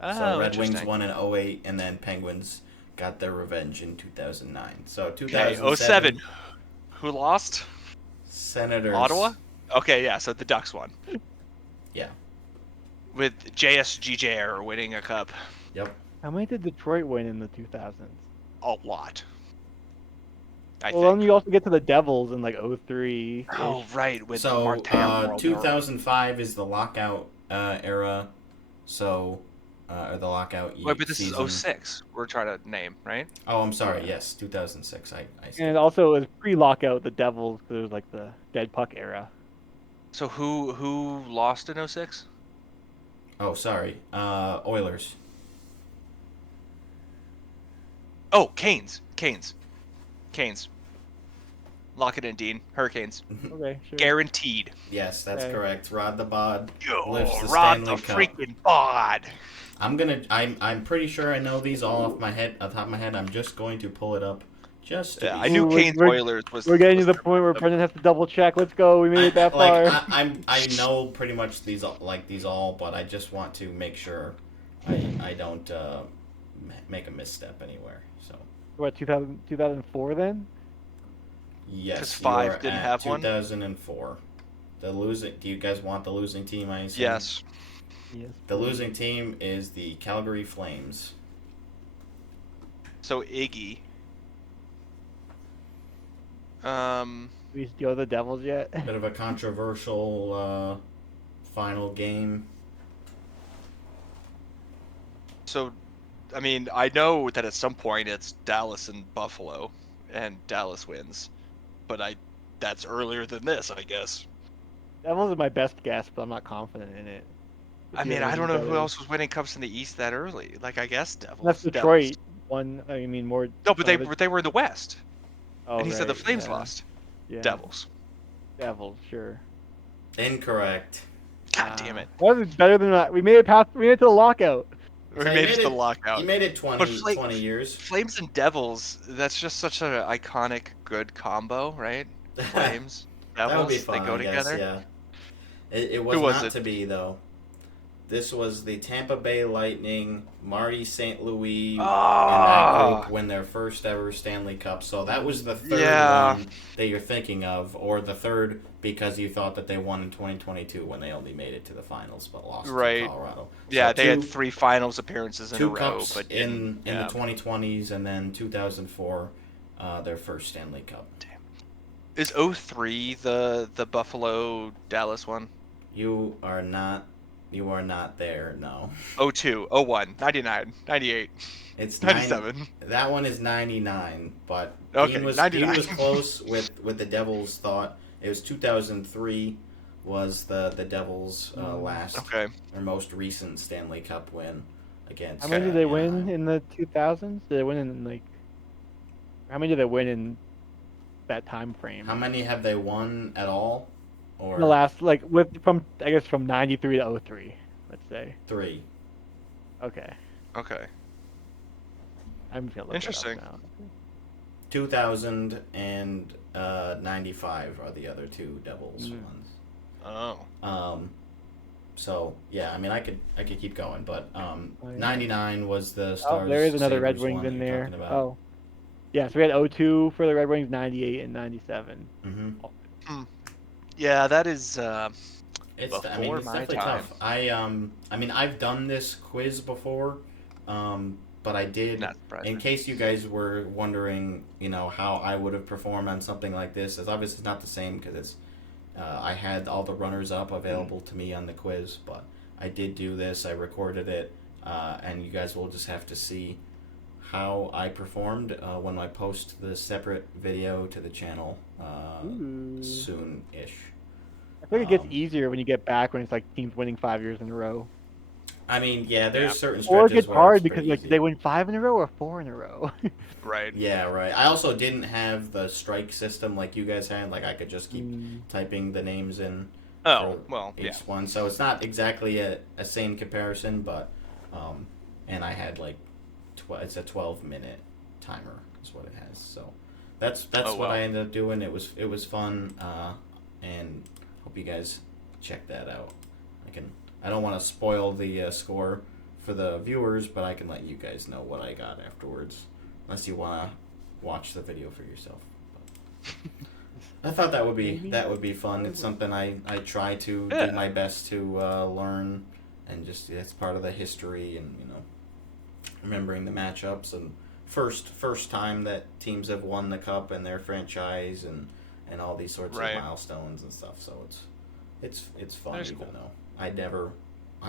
Oh, So Red Wings interesting. won in 08, and then Penguins got their revenge in 2009. So Okay, 2007. 07. Who lost? Senators. Ottawa? Okay, yeah, so the Ducks won. Yeah. With JSGJR winning a cup. Yep. How many did Detroit win in the 2000s? A lot. I Well, think. then you also get to the Devils in like 03. Oh, right, with So Martin 2005 is the lockout era. So or the lockout Wait, but this season. is 06. We're trying to name, right? Oh, I'm sorry. Yes, 2006. I see. And also it was pre-lockout, the Devils. It was like the dead puck era. So who lost in 06? Oh, sorry. Oilers. Oh, Canes. Lock it in, Dean. Hurricanes. Okay, sure. Guaranteed. Yes, that's Okay. correct. Rod the Bod Yo, lifts the Rod Stanley the Cup. freaking bod. I'm pretty sure I know these all off the top of my head. I'm just going to pull it up. Just to Yeah, be I knew We're- Canes we're- Oilers was. We're getting to was the their point where matchup. Brendan has to double check. Let's go. We made it that far. I know pretty much these all, but I just want to make sure I don't make a misstep anywhere. So What, 2004 then? yes, 'Cause five you're didn't at have one? 2004. The losing. Do you guys want the losing team? I assume. Yes. Yes. The losing team is the Calgary Flames. So Iggy. We steal the Devils yet? Bit of a controversial final game. So, I mean, I know that at some point it's Dallas and Buffalo, and Dallas wins, but that's earlier than this, I guess. Devils is my best guess, but I'm not confident in it. I Do you mean, have I don't any know who better? else was winning cups in the East that early. Like, I guess That's Devils. Detroit. One. I mean, more. No, but Some of it. they were in the West, Oh, and he said the right. Flames Yeah. lost. Yeah. Devils. Devils. Sure. Incorrect. God damn it. That was better than that. We made it past. We made it to the lockout. We So made it to the lockout. You made it But 20 years. Flames and Devils, that's just such an iconic, good combo, right? Flames, That would be Devils, fun, they go I guess, together. yeah. It was Who was not it? to be, though. This was the Tampa Bay Lightning, Marty St. Louis, and that group win their first ever Stanley Cup. So that was the third one that you're thinking of, or the third because you thought that they won in 2022 when they only made it to the finals but lost to Colorado. Yeah, so they had 3 finals appearances in a row, cups but in the 2020s, and then 2004, their first Stanley Cup. Damn. Is 03 the Buffalo Dallas one? You are not there, no. 02, 01, 99, 98. It's 97. That one is 99, but Okay, Dean was 99. close with the Devils' thought. It was 2003 was the Devils' last or most recent Stanley Cup win against. How many did they win Anaheim. in the 2000s? Did they win in like? How many did they win in that time frame? How many have they won at all? Or The last, from 93 to 03, let's say. 3. Okay. I'm feeling interesting. Now. 2000 and 95 are the other 2 Devils ones. Oh. So yeah, I mean, I could keep going, but 99 was the Stars. Oh, there is another Red Sabres Wings one in that you're there. talking about. Oh, yeah. So we had 02 for the Red Wings, 98 and 97. Mm-hmm. Yeah, that is. It's before it's my definitely time. tough. I mean, I've done this quiz before, but I did. Not surprising. In case you guys were wondering, how I would have performed on something like this. It's obviously not the same because it's. I had all the runners up available to me on the quiz, but I did do this. I recorded it, and you guys will just have to see how I performed when I post the separate video to the channel soon-ish. I think it gets easier when you get back when it's like teams winning 5 years in a row. I mean, yeah, there's certain stretches Or it gets where hard it's because pretty easy. they win 5 in a row or 4 in a row. Right. Yeah, right. I also didn't have the strike system like you guys had. Like I could just keep typing the names in. Oh, well, each one. So it's not exactly a same comparison, but and I had like it's a 12-minute timer is what it has. So that's what I ended up doing. It was fun, and hope you guys check that out. I don't want to spoil the score for the viewers, but I can let you guys know what I got afterwards, unless you want to watch the video for yourself. But I thought that would be fun. It's something I try to do my best to learn, and just it's part of the history and remembering the matchups and first time that teams have won the cup in their franchise and all these sorts of milestones and stuff. So it's fun, even though I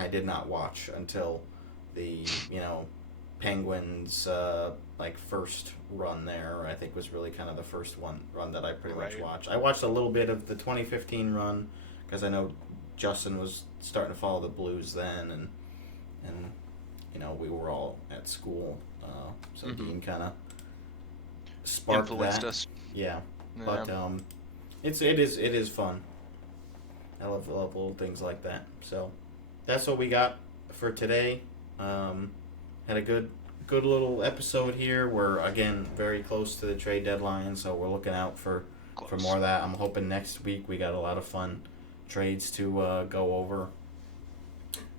did not watch until the Penguins first run there. I think was really kind of the first run that I pretty much watched. I watched a little bit of the 2015 run because I know Justin was starting to follow the Blues then, and we were all at school, so Dean kind of sparked influenced that. us. Yeah, but it is fun. I love little things like that. So that's what we got for today. Had a good little episode here. We're again very close to the trade deadline, so we're looking out for more of that. I'm hoping next week we got a lot of fun trades to go over,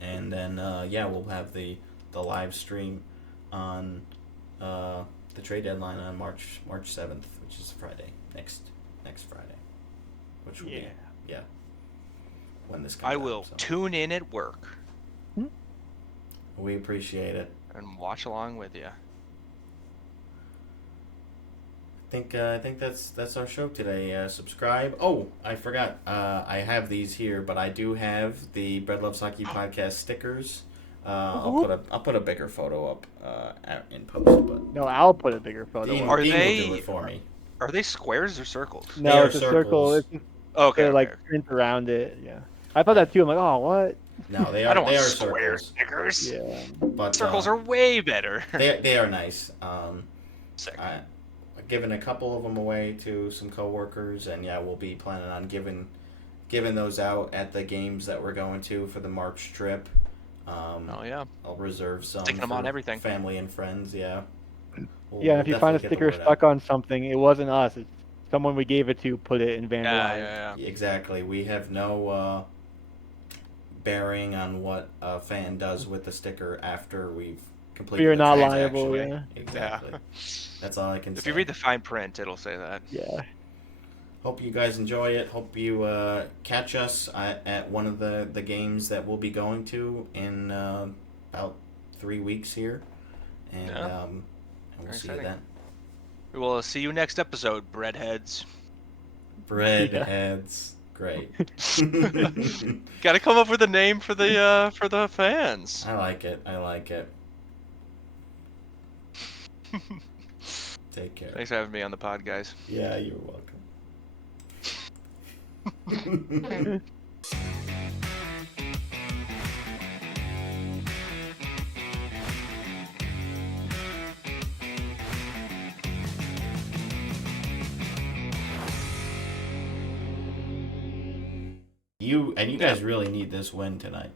and then we'll have the live stream on the trade deadline on March 7th, which is Friday next Friday, which will be when this comes I out, will so. tune in at work. We appreciate it. and watch along with you. I think that's our show today. Subscribe. Oh, I forgot. I have these here, but I do have the Bread Loves Hockey podcast stickers. I'll put a bigger photo up in post. But No, I'll put a bigger photo. Dean, up. Dean will do it for me. Are they squares or circles? No, They are it's a circle. circles. It's just, Okay, they're okay, like okay. print around it. Yeah, I thought that too. I'm like, oh, what? No, they I are don't they want are square circles. stickers. Yeah. But Circles are way better. they are nice. Sick. I've given a couple of them away to some coworkers, and yeah, we'll be planning on giving those out at the games that we're going to for the March trip. Oh yeah. I'll reserve some Sticking them for on everything. family and friends. Yeah. Yeah, and if you find a sticker stuck on something, it wasn't us. It's someone we gave it to put it and vandalized. Yeah. Exactly. We have no bearing on what a fan does with the sticker after we've completed You're the not transaction. liable, yeah. Exactly. Yeah. That's all I can say. If you read the fine print, it'll say that. Yeah. Hope you guys enjoy it. Hope you catch us at one of the games that we'll be going to in about 3 weeks here. And, Yeah. and we'll Very see you exciting. then. We will see you next episode, breadheads. Breadheads. Great. Got to come up with a name for the fans. I like it. Take care. Thanks for having me on the pod, guys. Yeah, you're welcome. You guys really need this win tonight.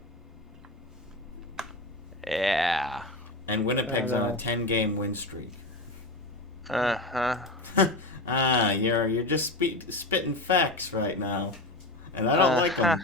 Yeah. And Winnipeg's on a 10-game win streak. Uh-huh. You're just spitting facts right now, and I don't like them.